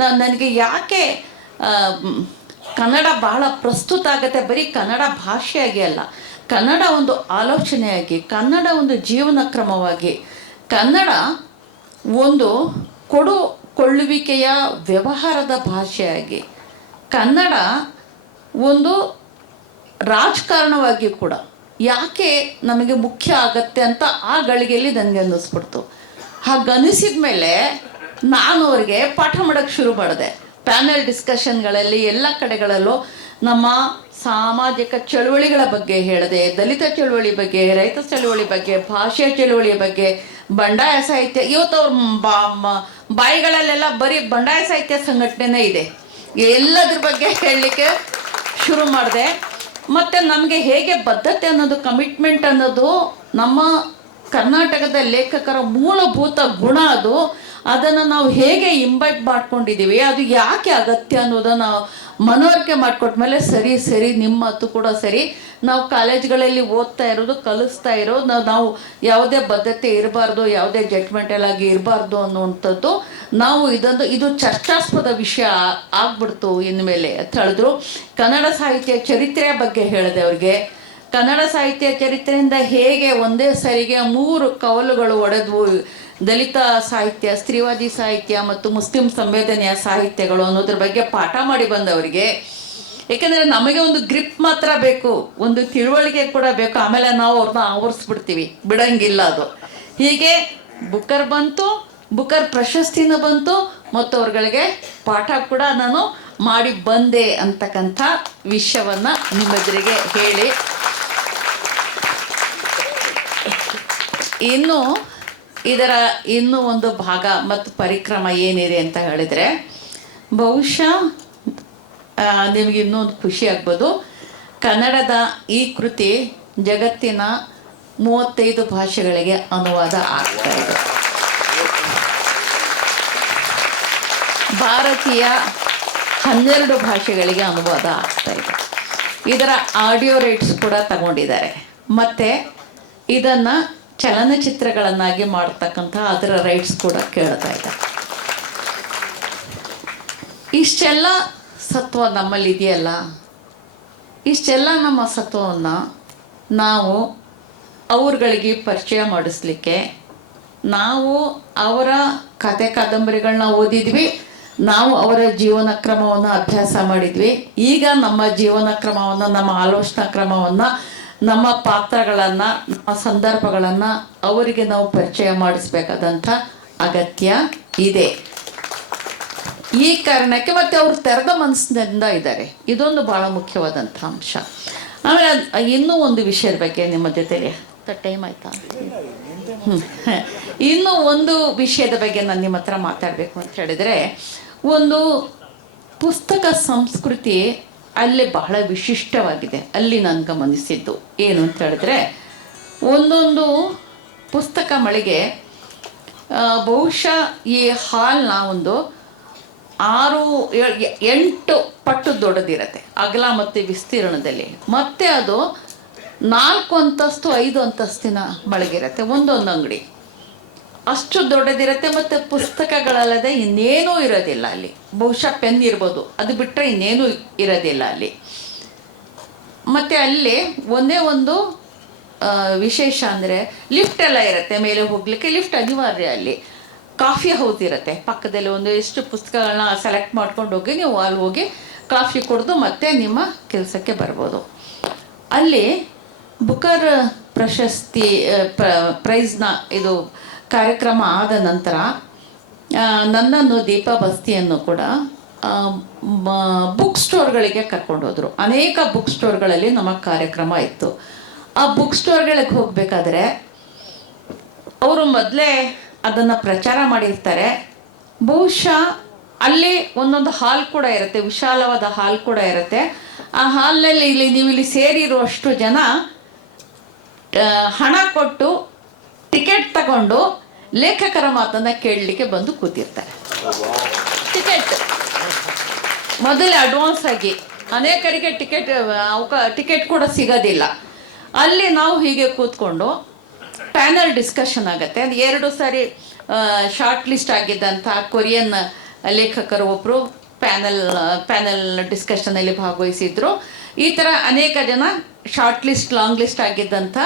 ನನಗೆ ಯಾಕೆ ಕನ್ನಡ ಬಹಳ ಪ್ರಸ್ತುತ ಆಗುತ್ತೆ, ಬರೀ ಕನ್ನಡ ಭಾಷೆಯಾಗಿ ಅಲ್ಲ, ಕನ್ನಡ ಒಂದು ಆಲೋಚನೆಯಾಗಿ, ಕನ್ನಡ ಒಂದು ಜೀವನ ಕ್ರಮವಾಗಿ, ಕನ್ನಡ ಒಂದು ಕೊಳ್ಳುವಿಕೆಯ ವ್ಯವಹಾರದ ಭಾಷೆಯಾಗಿ, ಕನ್ನಡ ಒಂದು ರಾಜಕಾರಣವಾಗಿ ಕೂಡ ಯಾಕೆ ನಮಗೆ ಮುಖ್ಯ ಆಗತ್ತೆ ಅಂತ ಆ ಗಳಿಗೆಯಲ್ಲಿ ನನಗೆ ಅನ್ನಿಸ್ಬಿಡ್ತು. ಹಾಗನ್ನಿಸಿದ ಮೇಲೆ ನಾನು ಅವರಿಗೆ ಪಾಠ ಮಾಡೋಕ್ಕೆ ಶುರು ಮಾಡಿದೆ. ಪ್ಯಾನೆಲ್ ಡಿಸ್ಕಷನ್ಗಳಲ್ಲಿ ಎಲ್ಲ ಕಡೆಗಳಲ್ಲೂ ನಮ್ಮ ಸಾಮಾಜಿಕ ಚಳುವಳಿಗಳ ಬಗ್ಗೆ ಹೇಳಿದೆ, ದಲಿತ ಚಳುವಳಿ ಬಗ್ಗೆ, ರೈತ ಚಳುವಳಿ ಬಗ್ಗೆ, ಭಾಷೆಯ ಚಳುವಳಿಯ ಬಗ್ಗೆ, ಬಂಡಾಯ ಸಾಹಿತ್ಯ. ಇವತ್ತು ಅವ್ರ ಬಾಯಿಗಳಲ್ಲೆಲ್ಲ ಬರೀ ಬಂಡಾಯ ಸಾಹಿತ್ಯ ಸಂಘಟನೆ ಇದೆ. ಎಲ್ಲದ್ರ ಬಗ್ಗೆ ಹೇಳಲಿಕ್ಕೆ ಶುರು ಮಾಡಿದೆ. ಮತ್ತು ನಮಗೆ ಹೇಗೆ ಬದ್ಧತೆ ಅನ್ನೋದು, ಕಮಿಟ್ಮೆಂಟ್ ಅನ್ನೋದು ನಮ್ಮ ಕರ್ನಾಟಕದ ಲೇಖಕರ ಮೂಲಭೂತ ಗುಣ. ಅದನ್ನು ನಾವು ಹೇಗೆ ಇಂಬೈಟ್ ಮಾಡ್ಕೊಂಡಿದ್ದೀವಿ, ಅದು ಯಾಕೆ ಅಗತ್ಯ ಅನ್ನೋದನ್ನು ಮನವರಿಕೆ ಮಾಡಿಕೊಟ್ಮೇಲೆ ಸರಿ ನಿಮ್ಮ ಮಾತು ಕೂಡ ಸರಿ. ನಾವು ಕಾಲೇಜ್ಗಳಲ್ಲಿ ಓದ್ತಾ ಇರೋದು, ಕಲಿಸ್ತಾ ಇರೋದು, ನಾವು ಯಾವುದೇ ಬದ್ಧತೆ ಇರಬಾರ್ದು, ಯಾವುದೇ ಜಡ್ಜ್ಮೆಂಟಲ್ಲಾಗಿ ಇರಬಾರ್ದು ಅನ್ನುವಂಥದ್ದು. ನಾವು ಇದು ಚರ್ಚಾಸ್ಪದ ವಿಷಯ ಆಗ್ಬಿಡ್ತು ಇನ್ಮೇಲೆ ಅಂತ ಹೇಳಿದ್ರು. ಕನ್ನಡ ಸಾಹಿತ್ಯ ಚರಿತ್ರೆಯ ಬಗ್ಗೆ ಹೇಳಿದೆ ಅವ್ರಿಗೆ. ಕನ್ನಡ ಸಾಹಿತ್ಯ ಚರಿತ್ರೆಯಿಂದ ಹೇಗೆ ಒಂದೇ ಸರಿಗೆ 3 ಕವಲುಗಳು ಒಡೆದ್ವು, ದಲಿತ ಸಾಹಿತ್ಯ, ಸ್ತ್ರೀವಾದಿ ಸಾಹಿತ್ಯ ಮತ್ತು ಮುಸ್ಲಿಂ ಸಂವೇದನೆಯ ಸಾಹಿತ್ಯಗಳು ಅನ್ನೋದ್ರ ಬಗ್ಗೆ ಪಾಠ ಮಾಡಿ ಬಂದವರಿಗೆ. ಏಕೆಂದರೆ ನಮಗೆ ಒಂದು ಗ್ರಿಪ್ ಮಾತ್ರ ಬೇಕು, ಒಂದು ತಿಳುವಳಿಕೆ ಕೂಡ ಬೇಕು, ಆಮೇಲೆ ನಾವು ಅವ್ರನ್ನ ಆವರಿಸ್ಬಿಡ್ತೀವಿ, ಬಿಡಂಗಿಲ್ಲ ಅದು. ಹೀಗೆ ಬುಕ್ಕರ್ ಬಂತು, ಬುಕ್ಕರ್ ಪ್ರಶಸ್ತಿನೂ ಬಂತು, ಮತ್ತು ಅವ್ರಗಳಿಗೆ ಪಾಠ ಕೂಡ ನಾನು ಮಾಡಿ ಬಂದೆ ಅಂತಕ್ಕಂಥ ವಿಷಯವನ್ನು ನಿಮ್ಮೆದುರಿಗೆ ಹೇಳಿ ಇನ್ನು ಇದರ ಇನ್ನೂ ಒಂದು ಭಾಗ ಮತ್ತು ಪರಿಕ್ರಮ ಏನಿದೆ ಅಂತ ಹೇಳಿದರೆ, ಬಹುಶಃ ನಿಮಗೆ ಇನ್ನೊಂದು ಖುಷಿ ಆಗ್ಬೋದು, ಕನ್ನಡದ ಈ ಕೃತಿ ಜಗತ್ತಿನ 35 ಭಾಷೆಗಳಿಗೆ ಅನುವಾದ ಆಗ್ತಾ ಇದೆ. ಭಾರತೀಯ 12 ಭಾಷೆಗಳಿಗೆ ಅನುವಾದ ಆಗ್ತಾ ಇದೆ. ಇದರ ಆಡಿಯೋ ರೈಟ್ಸ್ ಕೂಡ ತಗೊಂಡಿದ್ದಾರೆ. ಮತ್ತು ಇದನ್ನು ಚಲನಚಿತ್ರಗಳನ್ನಾಗಿ ಮಾಡ್ತಕ್ಕಂಥ ಅದರ ರೈಟ್ಸ್ ಕೂಡ ಕೇಳ್ತಾ ಇದ್ದಾರೆ. ಇಷ್ಟೆಲ್ಲ ಸತ್ವ ನಮ್ಮಲ್ಲಿ ಇದೆಯಲ್ಲ, ಇಷ್ಟೆಲ್ಲ ನಮ್ಮ ಸತ್ವವನ್ನು ನಾವು ಅವ್ರುಗಳಿಗೆ ಪರಿಚಯ ಮಾಡಿಸ್ಲಿಕ್ಕೆ, ನಾವು ಅವರ ಕತೆ ಕಾದಂಬರಿಗಳನ್ನ ಓದಿದ್ವಿ, ನಾವು ಅವರ ಜೀವನ ಕ್ರಮವನ್ನು ಅಭ್ಯಾಸ ಮಾಡಿದ್ವಿ. ಈಗ ನಮ್ಮ ಜೀವನ ಕ್ರಮವನ್ನು, ನಮ್ಮ ಆಲೋಚನಾ ಕ್ರಮವನ್ನು, ನಮ್ಮ ಪಾತ್ರಗಳನ್ನು, ನಮ್ಮ ಸಂದರ್ಭಗಳನ್ನು ಅವರಿಗೆ ನಾವು ಪರಿಚಯ ಮಾಡಿಸ್ಬೇಕಾದಂಥ ಅಗತ್ಯ ಇದೆ. ಈ ಕಾರಣಕ್ಕೆ ಮತ್ತೆ ಅವರು ತೆರೆದ ಮನಸ್ಸಿನಿಂದ ಇದ್ದಾರೆ. ಇದೊಂದು ಭಾಳ ಮುಖ್ಯವಾದಂಥ ಅಂಶ. ಆಮೇಲೆ ಇನ್ನೂ ಒಂದು ವಿಷಯದ ಬಗ್ಗೆ ನಿಮ್ಮ ಜೊತೆಗೆ ಟೈಮ್ ಆಯ್ತಾ? ಇನ್ನೂ ಒಂದು ವಿಷಯದ ಬಗ್ಗೆ ನಾನು ನಿಮ್ಮ ಹತ್ರ ಮಾತಾಡಬೇಕು ಅಂತ ಹೇಳಿದರೆ, ಒಂದು ಪುಸ್ತಕ ಸಂಸ್ಕೃತಿ ಅಲ್ಲಿ ಬಹಳ ವಿಶಿಷ್ಟವಾಗಿದೆ. ಅಲ್ಲಿ ನಾನು ಗಮನಿಸಿದ್ದು ಏನು ಅಂತ ಹೇಳಿದ್ರೆ, ಒಂದೊಂದು ಪುಸ್ತಕ ಮಳಿಗೆ ಬಹುಶಃ ಈ ಹಾಲ್ನ ಒಂದು 6-8 ಪಟ್ಟು ದೊಡ್ಡದಿರುತ್ತೆ ಅಗಲ ಮತ್ತು ವಿಸ್ತೀರ್ಣದಲ್ಲಿ. ಮತ್ತು ಅದು 4 ಅಂತಸ್ತು 5 ಅಂತಸ್ತಿನ ಮಳಿಗಿರುತ್ತೆ ಒಂದೊಂದು ಅಂಗಡಿ. ಅಷ್ಟು ದೊಡ್ಡದಿರುತ್ತೆ. ಮತ್ತು ಪುಸ್ತಕಗಳಲ್ಲದೆ ಇನ್ನೇನೂ ಇರೋದಿಲ್ಲ ಅಲ್ಲಿ. ಬಹುಶಃ ಪೆನ್ ಇರ್ಬೋದು, ಅದು ಬಿಟ್ಟರೆ ಇನ್ನೇನೂ ಇರೋದಿಲ್ಲ ಅಲ್ಲಿ. ಮತ್ತು ಅಲ್ಲಿ ಒಂದೇ ಒಂದು ವಿಶೇಷ ಅಂದರೆ ಲಿಫ್ಟ್ ಎಲ್ಲ ಇರುತ್ತೆ. ಮೇಲೆ ಹೋಗಲಿಕ್ಕೆ ಲಿಫ್ಟ್ ಅನಿವಾರ್ಯ. ಅಲ್ಲಿ ಕಾಫಿ ಹೌಸ್ ಇರುತ್ತೆ ಪಕ್ಕದಲ್ಲಿ. ಒಂದು ಎಷ್ಟು ಪುಸ್ತಕಗಳನ್ನ ಸೆಲೆಕ್ಟ್ ಮಾಡ್ಕೊಂಡು ಹೋಗಿ ನೀವು ಅಲ್ಲಿ ಹೋಗಿ ಕಾಫಿ ಕುಡಿದು ಮತ್ತೆ ನಿಮ್ಮ ಕೆಲಸಕ್ಕೆ ಬರ್ಬೋದು. ಅಲ್ಲಿ ಬುಕರ್ ಪ್ರಶಸ್ತಿ ಪ್ರೈಸ್ನ ಇದು ಕಾರ್ಯಕ್ರಮ ಆದ ನಂತರ ನನ್ನನ್ನು ದೀಪಾ ಬಸ್ತಿಯನ್ನು ಕೂಡ ಬುಕ್ ಸ್ಟೋರ್ಗಳಿಗೆ ಕರ್ಕೊಂಡು ಹೋದರು. ಅನೇಕ ಬುಕ್ ಸ್ಟೋರ್ಗಳಲ್ಲಿ ನಮ್ಮ ಕಾರ್ಯಕ್ರಮ ಇತ್ತು. ಆ ಬುಕ್ ಸ್ಟೋರ್ಗಳಿಗೆ ಹೋಗಬೇಕಾದ್ರೆ ಅವರು ಮೊದಲೇ ಅದನ್ನು ಪ್ರಚಾರ ಮಾಡಿರ್ತಾರೆ. ಬಹುಶಃ ಅಲ್ಲಿ ಒಂದೊಂದು ಹಾಲ್ ಕೂಡ ಇರುತ್ತೆ, ವಿಶಾಲವಾದ ಹಾಲ್ ಕೂಡ ಇರುತ್ತೆ. ಆ ಹಾಲ್ನಲ್ಲಿ ನೀವು ಇಲ್ಲಿ ಸೇರಿರುವಷ್ಟು ಜನ ಹಣ ಕೊಟ್ಟು ಟಿಕೆಟ್ ತಗೊಂಡು ಲೇಖಕರ ಮಾತನ್ನು ಕೇಳಲಿಕ್ಕೆ ಬಂದು ಕೂತಿರ್ತಾರೆ. ಟಿಕೆಟ್ ಮೊದಲೇ ಅಡ್ವಾನ್ಸ್ ಆಗಿ. ಅನೇಕರಿಗೆ ಟಿಕೆಟ್ ಕೂಡ ಸಿಗೋದಿಲ್ಲ. ಅಲ್ಲಿ ನಾವು ಹೀಗೆ ಕೂತ್ಕೊಂಡು ಪ್ಯಾನಲ್ ಡಿಸ್ಕಷನ್ ಆಗುತ್ತೆ. ಅದು 2 ಸಾರಿ ಶಾರ್ಟ್ ಲಿಸ್ಟ್ ಆಗಿದ್ದಂಥ ಕೊರಿಯನ್ ಲೇಖಕರು ಒಬ್ಬರು ಪ್ಯಾನಲ್ ಡಿಸ್ಕಷನಲ್ಲಿ ಭಾಗವಹಿಸಿದ್ರು. ಈ ಥರ ಅನೇಕ ಜನ ಶಾರ್ಟ್ ಲಿಸ್ಟ್, ಲಾಂಗ್ ಲಿಸ್ಟ್ ಆಗಿದ್ದಂಥ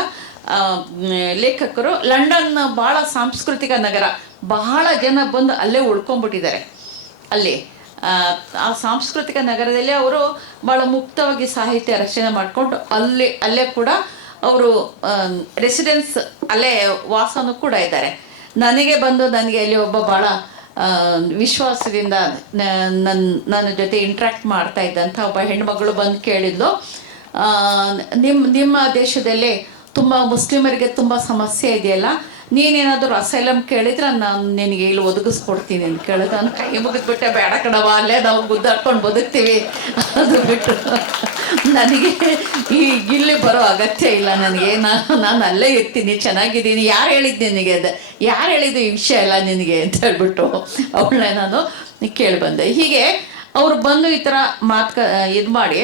ಲೇಖಕರು. ಲಂಡನ್ ಭಾಳ ಸಾಂಸ್ಕೃತಿಕ ನಗರ, ಬಹಳ ಜನ ಬಂದು ಅಲ್ಲೇ ಉಳ್ಕೊಂಡ್ಬಿಟ್ಟಿದ್ದಾರೆ. ಅಲ್ಲಿ ಆ ಸಾಂಸ್ಕೃತಿಕ ನಗರದಲ್ಲಿ ಅವರು ಭಾಳ ಮುಕ್ತವಾಗಿ ಸಾಹಿತ್ಯ ರಚನೆ ಮಾಡಿಕೊಂಡು ಅಲ್ಲೇ ಕೂಡ ಅವರು ರೆಸಿಡೆನ್ಸ್, ಅಲ್ಲೇ ವಾಸನೂ ಕೂಡ ಇದ್ದಾರೆ. ನನಗೆ ಅಲ್ಲಿ ಒಬ್ಬ ಭಾಳ ವಿಶ್ವಾಸದಿಂದ ನನ್ನ ಜೊತೆ ಇಂಟ್ರ್ಯಾಕ್ಟ್ ಮಾಡ್ತಾ ಇದ್ದಂಥ ಒಬ್ಬ ಹೆಣ್ಮಗಳು ಬಂದು ಕೇಳಿದ್ಲು, ನಿಮ್ಮ ದೇಶದಲ್ಲಿ ತುಂಬ ಮುಸ್ಲಿಮರಿಗೆ ತುಂಬ ಸಮಸ್ಯೆ ಇದೆಯಲ್ಲ, ನೀನೇನಾದರೂ ಅಸೈಲಮ್ ಕೇಳಿದ್ರೆ ನಾನು ನಿನಗೆ ಇಲ್ಲಿ ಒದಗಿಸ್ಕೊಡ್ತೀನಿ ಅಂತ ಕೇಳಿದ್ರೆ ನಾನು ಕೈ ಮುಗಿದ್ಬಿಟ್ಟೆ, ಬೇಡ ಕಣವ, ಅಲ್ಲೇ ನಾವು ಗುದ್ದಾಡ್ಕೊಂಡು ಬದುಕ್ತೀವಿ, ಅದು ಬಿಟ್ಟು ನನಗೆ ಇಲ್ಲಿ ಬರೋ ಅಗತ್ಯ ಇಲ್ಲ, ನನಗೆ ನಾನು ಅಲ್ಲೇ ಇರ್ತೀನಿ, ಚೆನ್ನಾಗಿದ್ದೀನಿ. ಯಾರು ಹೇಳಿದ್ದು ನಿನಗೆ? ಯಾರು ಹೇಳಿದ್ದು ಈ ವಿಷಯ ಎಲ್ಲ ನಿನಗೆ ಅಂತ ಹೇಳ್ಬಿಟ್ಟು ಅವಳನ್ನೇ ನಾನು ಕೇಳಿಬಂದೆ. ಹೀಗೆ ಅವರು ಬಂದು ಈ ಥರ ಇದು ಮಾಡಿ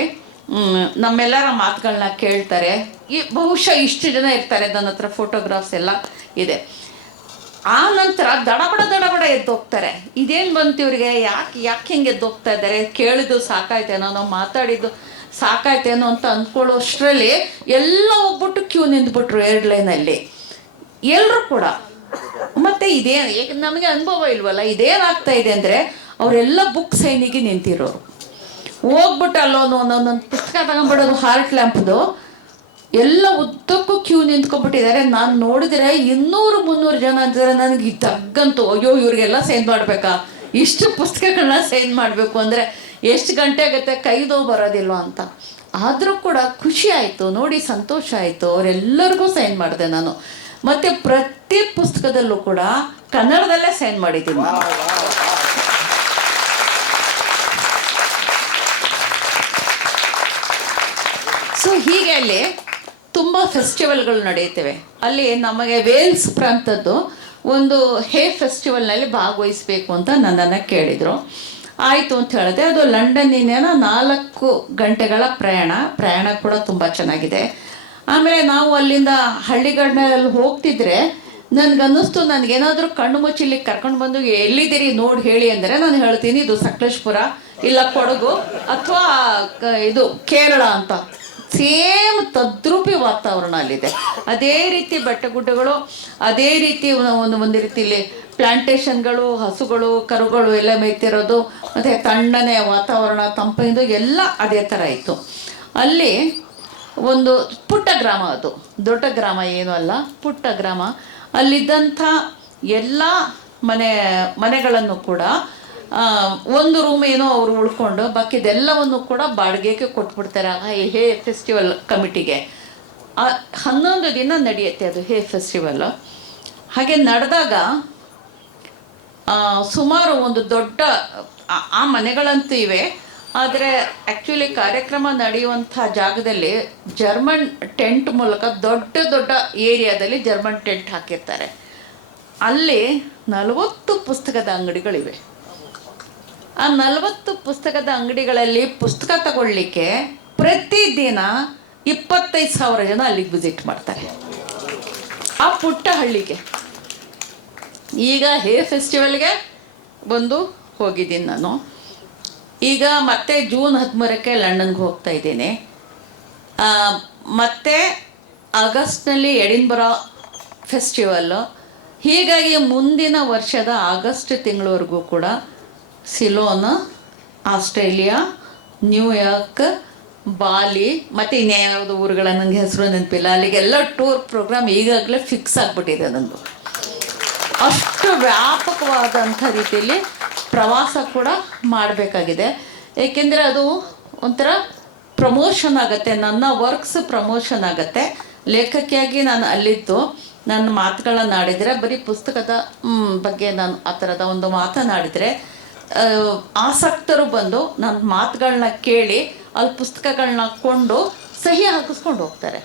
ನಮ್ಮೆಲ್ಲರ ಮಾತುಗಳನ್ನ ಕೇಳ್ತಾರೆ. ಬಹುಶಃ ಇಷ್ಟು ಜನ ಇರ್ತಾರೆ. ನನ್ನ ಹತ್ರ ಫೋಟೋಗ್ರಾಫ್ಸ್ ಎಲ್ಲ ಇದೆ. ಆ ನಂತರ ದಡಬಡ ಎದ್ದೋಗ್ತಾರೆ. ಇದೇನು ಬಂತು ಇವರಿಗೆ, ಯಾಕೆ ಹಿಂಗೆ ಎದ್ದೋಗ್ತಾ ಇದ್ದಾರೆ? ಕೇಳಿದ್ದು ಸಾಕಾಯ್ತೇನೋ, ನಾವು ಮಾತಾಡಿದ್ದು ಸಾಕಾಯ್ತೇನೋ ಅಂತ ಅಂದ್ಕೊಳ್ಳೋಷ್ಟರಲ್ಲಿ ಎಲ್ಲ ಹೋಗ್ಬಿಟ್ಟು ಕ್ಯೂ ನಿಂತ್ಬಿಟ್ರು 2 ಲೈನಲ್ಲಿ ಎಲ್ಲರೂ ಕೂಡ. ಮತ್ತು ನಮಗೆ ಅನುಭವ ಇಲ್ವಲ್ಲ, ಇದೇನಾಗ್ತಾ ಇದೆ ಅಂದರೆ ಅವರೆಲ್ಲ ಬುಕ್ ಸೈನಿಗೆ ನಿಂತಿರೋರು. ಹೋಗ್ಬಿಟ್ಟು ಒಂದೊಂದು ಪುಸ್ತಕ ತಗೊಂಡ್ಬಿಡೋದು, ಹಾರ್ಟ್ ಲ್ಯಾಂಪ್ದು ಎಲ್ಲ ಉದ್ದಕ್ಕೂ ಕ್ಯೂ ನಿಂತ್ಕೊಂಡ್ಬಿಟ್ಟಿದ್ದಾರೆ. ನಾನು ನೋಡಿದರೆ 200-300 ಜನ ಅಂತಿದ್ದಾರೆ. ನನಗೆ ತಗ್ಗಂತೂ, ಅಯ್ಯೋ ಇವ್ರಿಗೆಲ್ಲ ಸೈನ್ ಮಾಡಬೇಕಾ, ಇಷ್ಟು ಪುಸ್ತಕಗಳನ್ನ ಸೈನ್ ಮಾಡಬೇಕು ಅಂದರೆ ಎಷ್ಟು ಗಂಟೆ ಆಗುತ್ತೆ, ಕೈದೋ ಬರೋದಿಲ್ವ ಅಂತ. ಆದರೂ ಕೂಡ ಖುಷಿ ಆಯಿತು ನೋಡಿ, ಸಂತೋಷ ಆಯಿತು. ಅವರೆಲ್ಲರಿಗೂ ಸೈನ್ ಮಾಡಿದೆ ನಾನು. ಮತ್ತು ಪ್ರತಿ ಪುಸ್ತಕದಲ್ಲೂ ಕೂಡ ಕನ್ನಡದಲ್ಲೇ ಸೈನ್ ಮಾಡಿದ್ದೀನಿ ನಾನು. ಸೊ ಹೀಗೆ ಅಲ್ಲಿ ತುಂಬ ಫೆಸ್ಟಿವಲ್ಗಳು ನಡೆಯುತ್ತವೆ. ಅಲ್ಲಿ ನಮಗೆ ವೇಲ್ಸ್ ಪ್ರಾಂತದ್ದು ಒಂದು ಹೇ ಫೆಸ್ಟಿವಲ್ನಲ್ಲಿ ಭಾಗವಹಿಸಬೇಕು ಅಂತ ನನ್ನನ್ನು ಕೇಳಿದರು. ಆಯಿತು ಅಂತ ಹೇಳಿದೆ. ಅದು ಲಂಡನ್ನಿನ 4 ಗಂಟೆಗಳ ಪ್ರಯಾಣ ಕೂಡ ತುಂಬ ಚೆನ್ನಾಗಿದೆ. ಆಮೇಲೆ ನಾವು ಅಲ್ಲಿಂದ ಹಳ್ಳಿಗಡನಲ್ಲಿ ಹೋಗ್ತಿದ್ರೆ ನನಗನ್ನಿಸ್ತು, ನನಗೇನಾದರೂ ಕಣ್ಣು ಮುಚ್ಚಿಲ್ಲಿ ಕರ್ಕೊಂಡು ಬಂದು ಎಲ್ಲಿದ್ದೀರಿ ನೋಡಿ ಹೇಳಿ ಅಂದರೆ ನಾನು ಹೇಳ್ತೀನಿ ಇದು ಸಕಲೇಶ್ಪುರ, ಇಲ್ಲ ಕೊಡಗು, ಅಥವಾ ಇದು ಕೇರಳ ಅಂತ. ಸೇಮ್ ತದ್ರೂಪಿ ವಾತಾವರಣ ಅಲ್ಲಿದೆ. ಅದೇ ರೀತಿ ಬೆಟ್ಟಗುಡ್ಡಗಳು, ಅದೇ ರೀತಿ ಒಂದು ರೀತಿಯಲ್ಲಿ ಪ್ಲಾಂಟೇಶನ್ಗಳು, ಹಸುಗಳು, ಕರುಗಳು ಎಲ್ಲ ಮೇಯ್ತಿರೋದು, ಮತ್ತು ತಣ್ಣನೆ ವಾತಾವರಣ, ತಂಪಿಂದು ಎಲ್ಲ ಅದೇ ಥರ ಇತ್ತು. ಅಲ್ಲಿ ಒಂದು ಪುಟ್ಟ ಗ್ರಾಮ, ಅದು ದೊಡ್ಡ ಗ್ರಾಮ ಏನೂ ಅಲ್ಲ, ಪುಟ್ಟ ಗ್ರಾಮ. ಅಲ್ಲಿದ್ದಂಥ ಎಲ್ಲ ಮನೆಗಳನ್ನು ಕೂಡ ಒಂದು ರೂಮ್ ಏನೋ ಅವರು ಉಳ್ಕೊಂಡು ಬಾಕಿದೆಲ್ಲವನ್ನು ಕೂಡ ಬಾಡಿಗೆಗೆ ಕೊಟ್ಬಿಡ್ತಾರೆ ಹೇ ಫೆಸ್ಟಿವಲ್ ಕಮಿಟಿಗೆ. 11 ದಿನ ನಡೆಯುತ್ತೆ ಅದು ಹೇ ಫೆಸ್ಟಿವಲ್. ಹಾಗೆ ನಡೆದಾಗ ಸುಮಾರು ಒಂದು ದೊಡ್ಡ ಆ ಮನೆಗಳಂತೂ ಇವೆ, ಆದರೆ ಆ್ಯಕ್ಚುಲಿ ಕಾರ್ಯಕ್ರಮ ನಡೆಯುವಂಥ ಜಾಗದಲ್ಲಿ ಜರ್ಮನ್ ಟೆಂಟ್ ಮೂಲಕ ದೊಡ್ಡ ಏರಿಯಾದಲ್ಲಿ ಜರ್ಮನ್ ಟೆಂಟ್ ಹಾಕಿರ್ತಾರೆ. ಅಲ್ಲಿ 40 ಪುಸ್ತಕದ ಅಂಗಡಿಗಳಿವೆ. ಆ 40 ಪುಸ್ತಕದ ಅಂಗಡಿಗಳಲ್ಲಿ ಪುಸ್ತಕ ತಗೊಳ್ಳಿಕ್ಕೆ ಪ್ರತಿದಿನ 25,000 ಜನ ಅಲ್ಲಿಗೆ ವಿಸಿಟ್ ಮಾಡ್ತಾರೆ, ಆ ಪುಟ್ಟ ಹಳ್ಳಿಗೆ. ಈಗ ಹೇ ಫೆಸ್ಟಿವಲ್ಗೆ ಬಂದು ಹೋಗಿದ್ದೀನಿ ನಾನು. ಈಗ ಮತ್ತೆ ಜೂನ್ 13ಕ್ಕೆ ಲಂಡನ್ಗೆ ಹೋಗ್ತಾ ಇದ್ದೀನಿ. ಮತ್ತು ಆಗಸ್ಟ್ನಲ್ಲಿ ಎಡಿನ್ಬರಾ ಫೆಸ್ಟಿವಲ್ಲು. ಹೀಗಾಗಿ ಮುಂದಿನ ವರ್ಷದ ಆಗಸ್ಟ್ ತಿಂಗಳವರೆಗೂ ಕೂಡ ಸಿಲೋನ್, ಆಸ್ಟ್ರೇಲಿಯಾ, ನ್ಯೂಯಾರ್ಕ್, ಬಾಲಿ ಮತ್ತು ಇನ್ಯಾವುದು ಊರುಗಳ ನನಗೆ ಹೆಸರು ನೆನಪಿಲ್ಲ, ಅಲ್ಲಿಗೆಲ್ಲ ಟೂರ್ ಪ್ರೋಗ್ರಾಮ್ ಈಗಾಗಲೇ ಫಿಕ್ಸ್ ಆಗಿಬಿಟ್ಟಿದೆ ನಂದು. ಅಷ್ಟು ವ್ಯಾಪಕವಾದಂಥ ರೀತಿಯಲ್ಲಿ ಪ್ರವಾಸ ಕೂಡ ಮಾಡಬೇಕಾಗಿದೆ. ಏಕೆಂದರೆ ಅದು ಒಂಥರ ಪ್ರಮೋಷನ್ ಆಗುತ್ತೆ, ನನ್ನ ವರ್ಕ್ಸ್ ಪ್ರಮೋಷನ್ ಆಗುತ್ತೆ. ಲೇಖಕಿಯಾಗಿ ನಾನು ಅಲ್ಲಿದ್ದು ನನ್ನ ಮಾತುಗಳನ್ನ ಆಡಿದರೆ, ಬರೀ ಪುಸ್ತಕದ ಬಗ್ಗೆ ನಾನು ಆ ಥರದ ಒಂದು ಮಾತನಾಡಿದರೆ ಆಸಕ್ತರು ಬಂದು ನನ್ನ ಮಾತುಗಳನ್ನ ಕೇಳಿ ಅಲ್ಲಿ ಪುಸ್ತಕಗಳನ್ನ ಕೊಂಡು ಸಹಿ ಹಾಕಿಸ್ಕೊಂಡು ಹೋಗ್ತಾರೆ.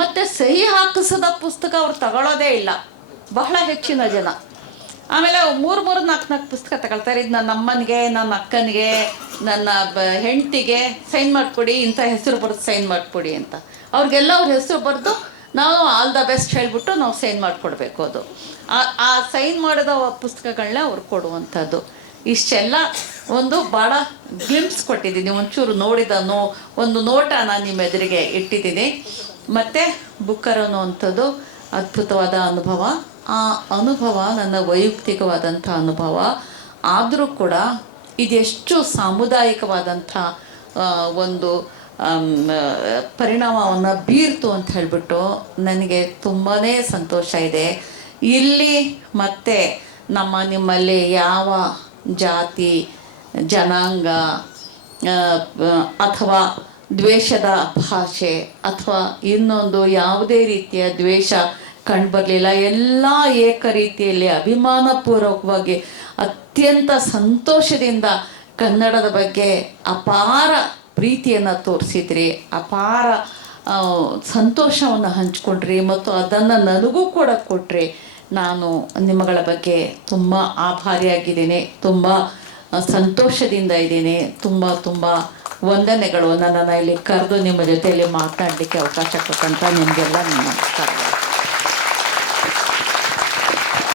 ಮತ್ತು ಸಹಿ ಹಾಕಿಸಿದ ಪುಸ್ತಕ ಅವ್ರು ತಗೊಳ್ಳೋದೇ ಇಲ್ಲ, ಬಹಳ ಹೆಚ್ಚಿನ ಜನ. ಆಮೇಲೆ 3-4 ಪುಸ್ತಕ ತಗೊಳ್ತಾರೆ. ಇದು ನನ್ನ ಅಮ್ಮನಿಗೆ, ನನ್ನ ಅಕ್ಕನಿಗೆ, ನನ್ನ ಹೆಂಡತಿಗೆ ಸೈನ್ ಮಾಡಿಕೊಡಿ, ಇಂಥ ಹೆಸರು ಬರೆದು ಸೈನ್ ಮಾಡಿಕೊಡಿ ಅಂತ. ಅವ್ರಿಗೆಲ್ಲ ಅವ್ರ ಹೆಸರು ಬರೆದು ನಾವು ಆಲ್ ದ ಬೆಸ್ಟ್ ಹೇಳಿಬಿಟ್ಟು ನಾವು ಸೈನ್ ಮಾಡಿಕೊಡ್ಬೇಕು. ಅದು ಆ ಸೈನ್ ಮಾಡಿದ ಪುಸ್ತಕಗಳನ್ನ ಅವ್ರು ಕೊಡುವಂಥದ್ದು. ಇಷ್ಟೆಲ್ಲ ಒಂದು ಭಾಳ ಗ್ಲಿಮ್ಸ್ ಕೊಟ್ಟಿದ್ದೀನಿ, ಒಂಚೂರು ನೋಡಿದ ಒಂದು ನೋಟ ನಾನು ನಿಮ್ಮ ಎದುರಿಗೆ ಇಟ್ಟಿದ್ದೀನಿ. ಮತ್ತು ಬುಕ್ಕರ್ ಅನ್ನುವಂಥದ್ದು ಅದ್ಭುತವಾದ ಅನುಭವ. ಆ ಅನುಭವ ನನ್ನ ವೈಯಕ್ತಿಕವಾದಂಥ ಅನುಭವ ಆದರೂ ಕೂಡ ಇದೆಷ್ಟು ಸಾಮುದಾಯಿಕವಾದಂಥ ಒಂದು ಪರಿಣಾಮವನ್ನು ಬೀರ್ತು ಅಂತ ಹೇಳಿಬಿಟ್ಟು ನನಗೆ ತುಂಬಾ ಸಂತೋಷ ಇದೆ. ಇಲ್ಲಿ ಮತ್ತೆ ನಿಮ್ಮಲ್ಲಿ ಯಾವ ಜಾತಿ, ಜನಾಂಗ ಅಥವಾ ದ್ವೇಷದ ಭಾಷೆ ಅಥವಾ ಇನ್ನೊಂದು ಯಾವುದೇ ರೀತಿಯ ದ್ವೇಷ ಕಂಡುಬರಲಿಲ್ಲ. ಎಲ್ಲ ಏಕ ರೀತಿಯಲ್ಲಿ ಅಭಿಮಾನಪೂರ್ವಕವಾಗಿ ಅತ್ಯಂತ ಸಂತೋಷದಿಂದ ಕನ್ನಡದ ಬಗ್ಗೆ ಅಪಾರ ಪ್ರೀತಿಯನ್ನು ತೋರಿಸಿದ್ರಿ, ಅಪಾರ ಸಂತೋಷವನ್ನು ಹಂಚ್ಕೊಂಡ್ರಿ ಮತ್ತು ಅದನ್ನು ನನಗೂ ಕೂಡ ಕೊಟ್ರಿ. ನಾನು ನಿಮ್ಮಗಳ ಬಗ್ಗೆ ತುಂಬ ಆಭಾರಿಯಾಗಿದ್ದೀನಿ, ತುಂಬ ಸಂತೋಷದಿಂದ ಇದ್ದೀನಿ. ತುಂಬ ವಂದನೆಗಳು. ನನ್ನನ್ನು ಇಲ್ಲಿ ಕರೆದು ನಿಮ್ಮ ಜೊತೆಯಲ್ಲಿ ಮಾತನಾಡಲಿಕ್ಕೆ ಅವಕಾಶ ಕೊಟ್ಟಂತ ನಿಮಗೆಲ್ಲ ನಮಸ್ಕಾರ.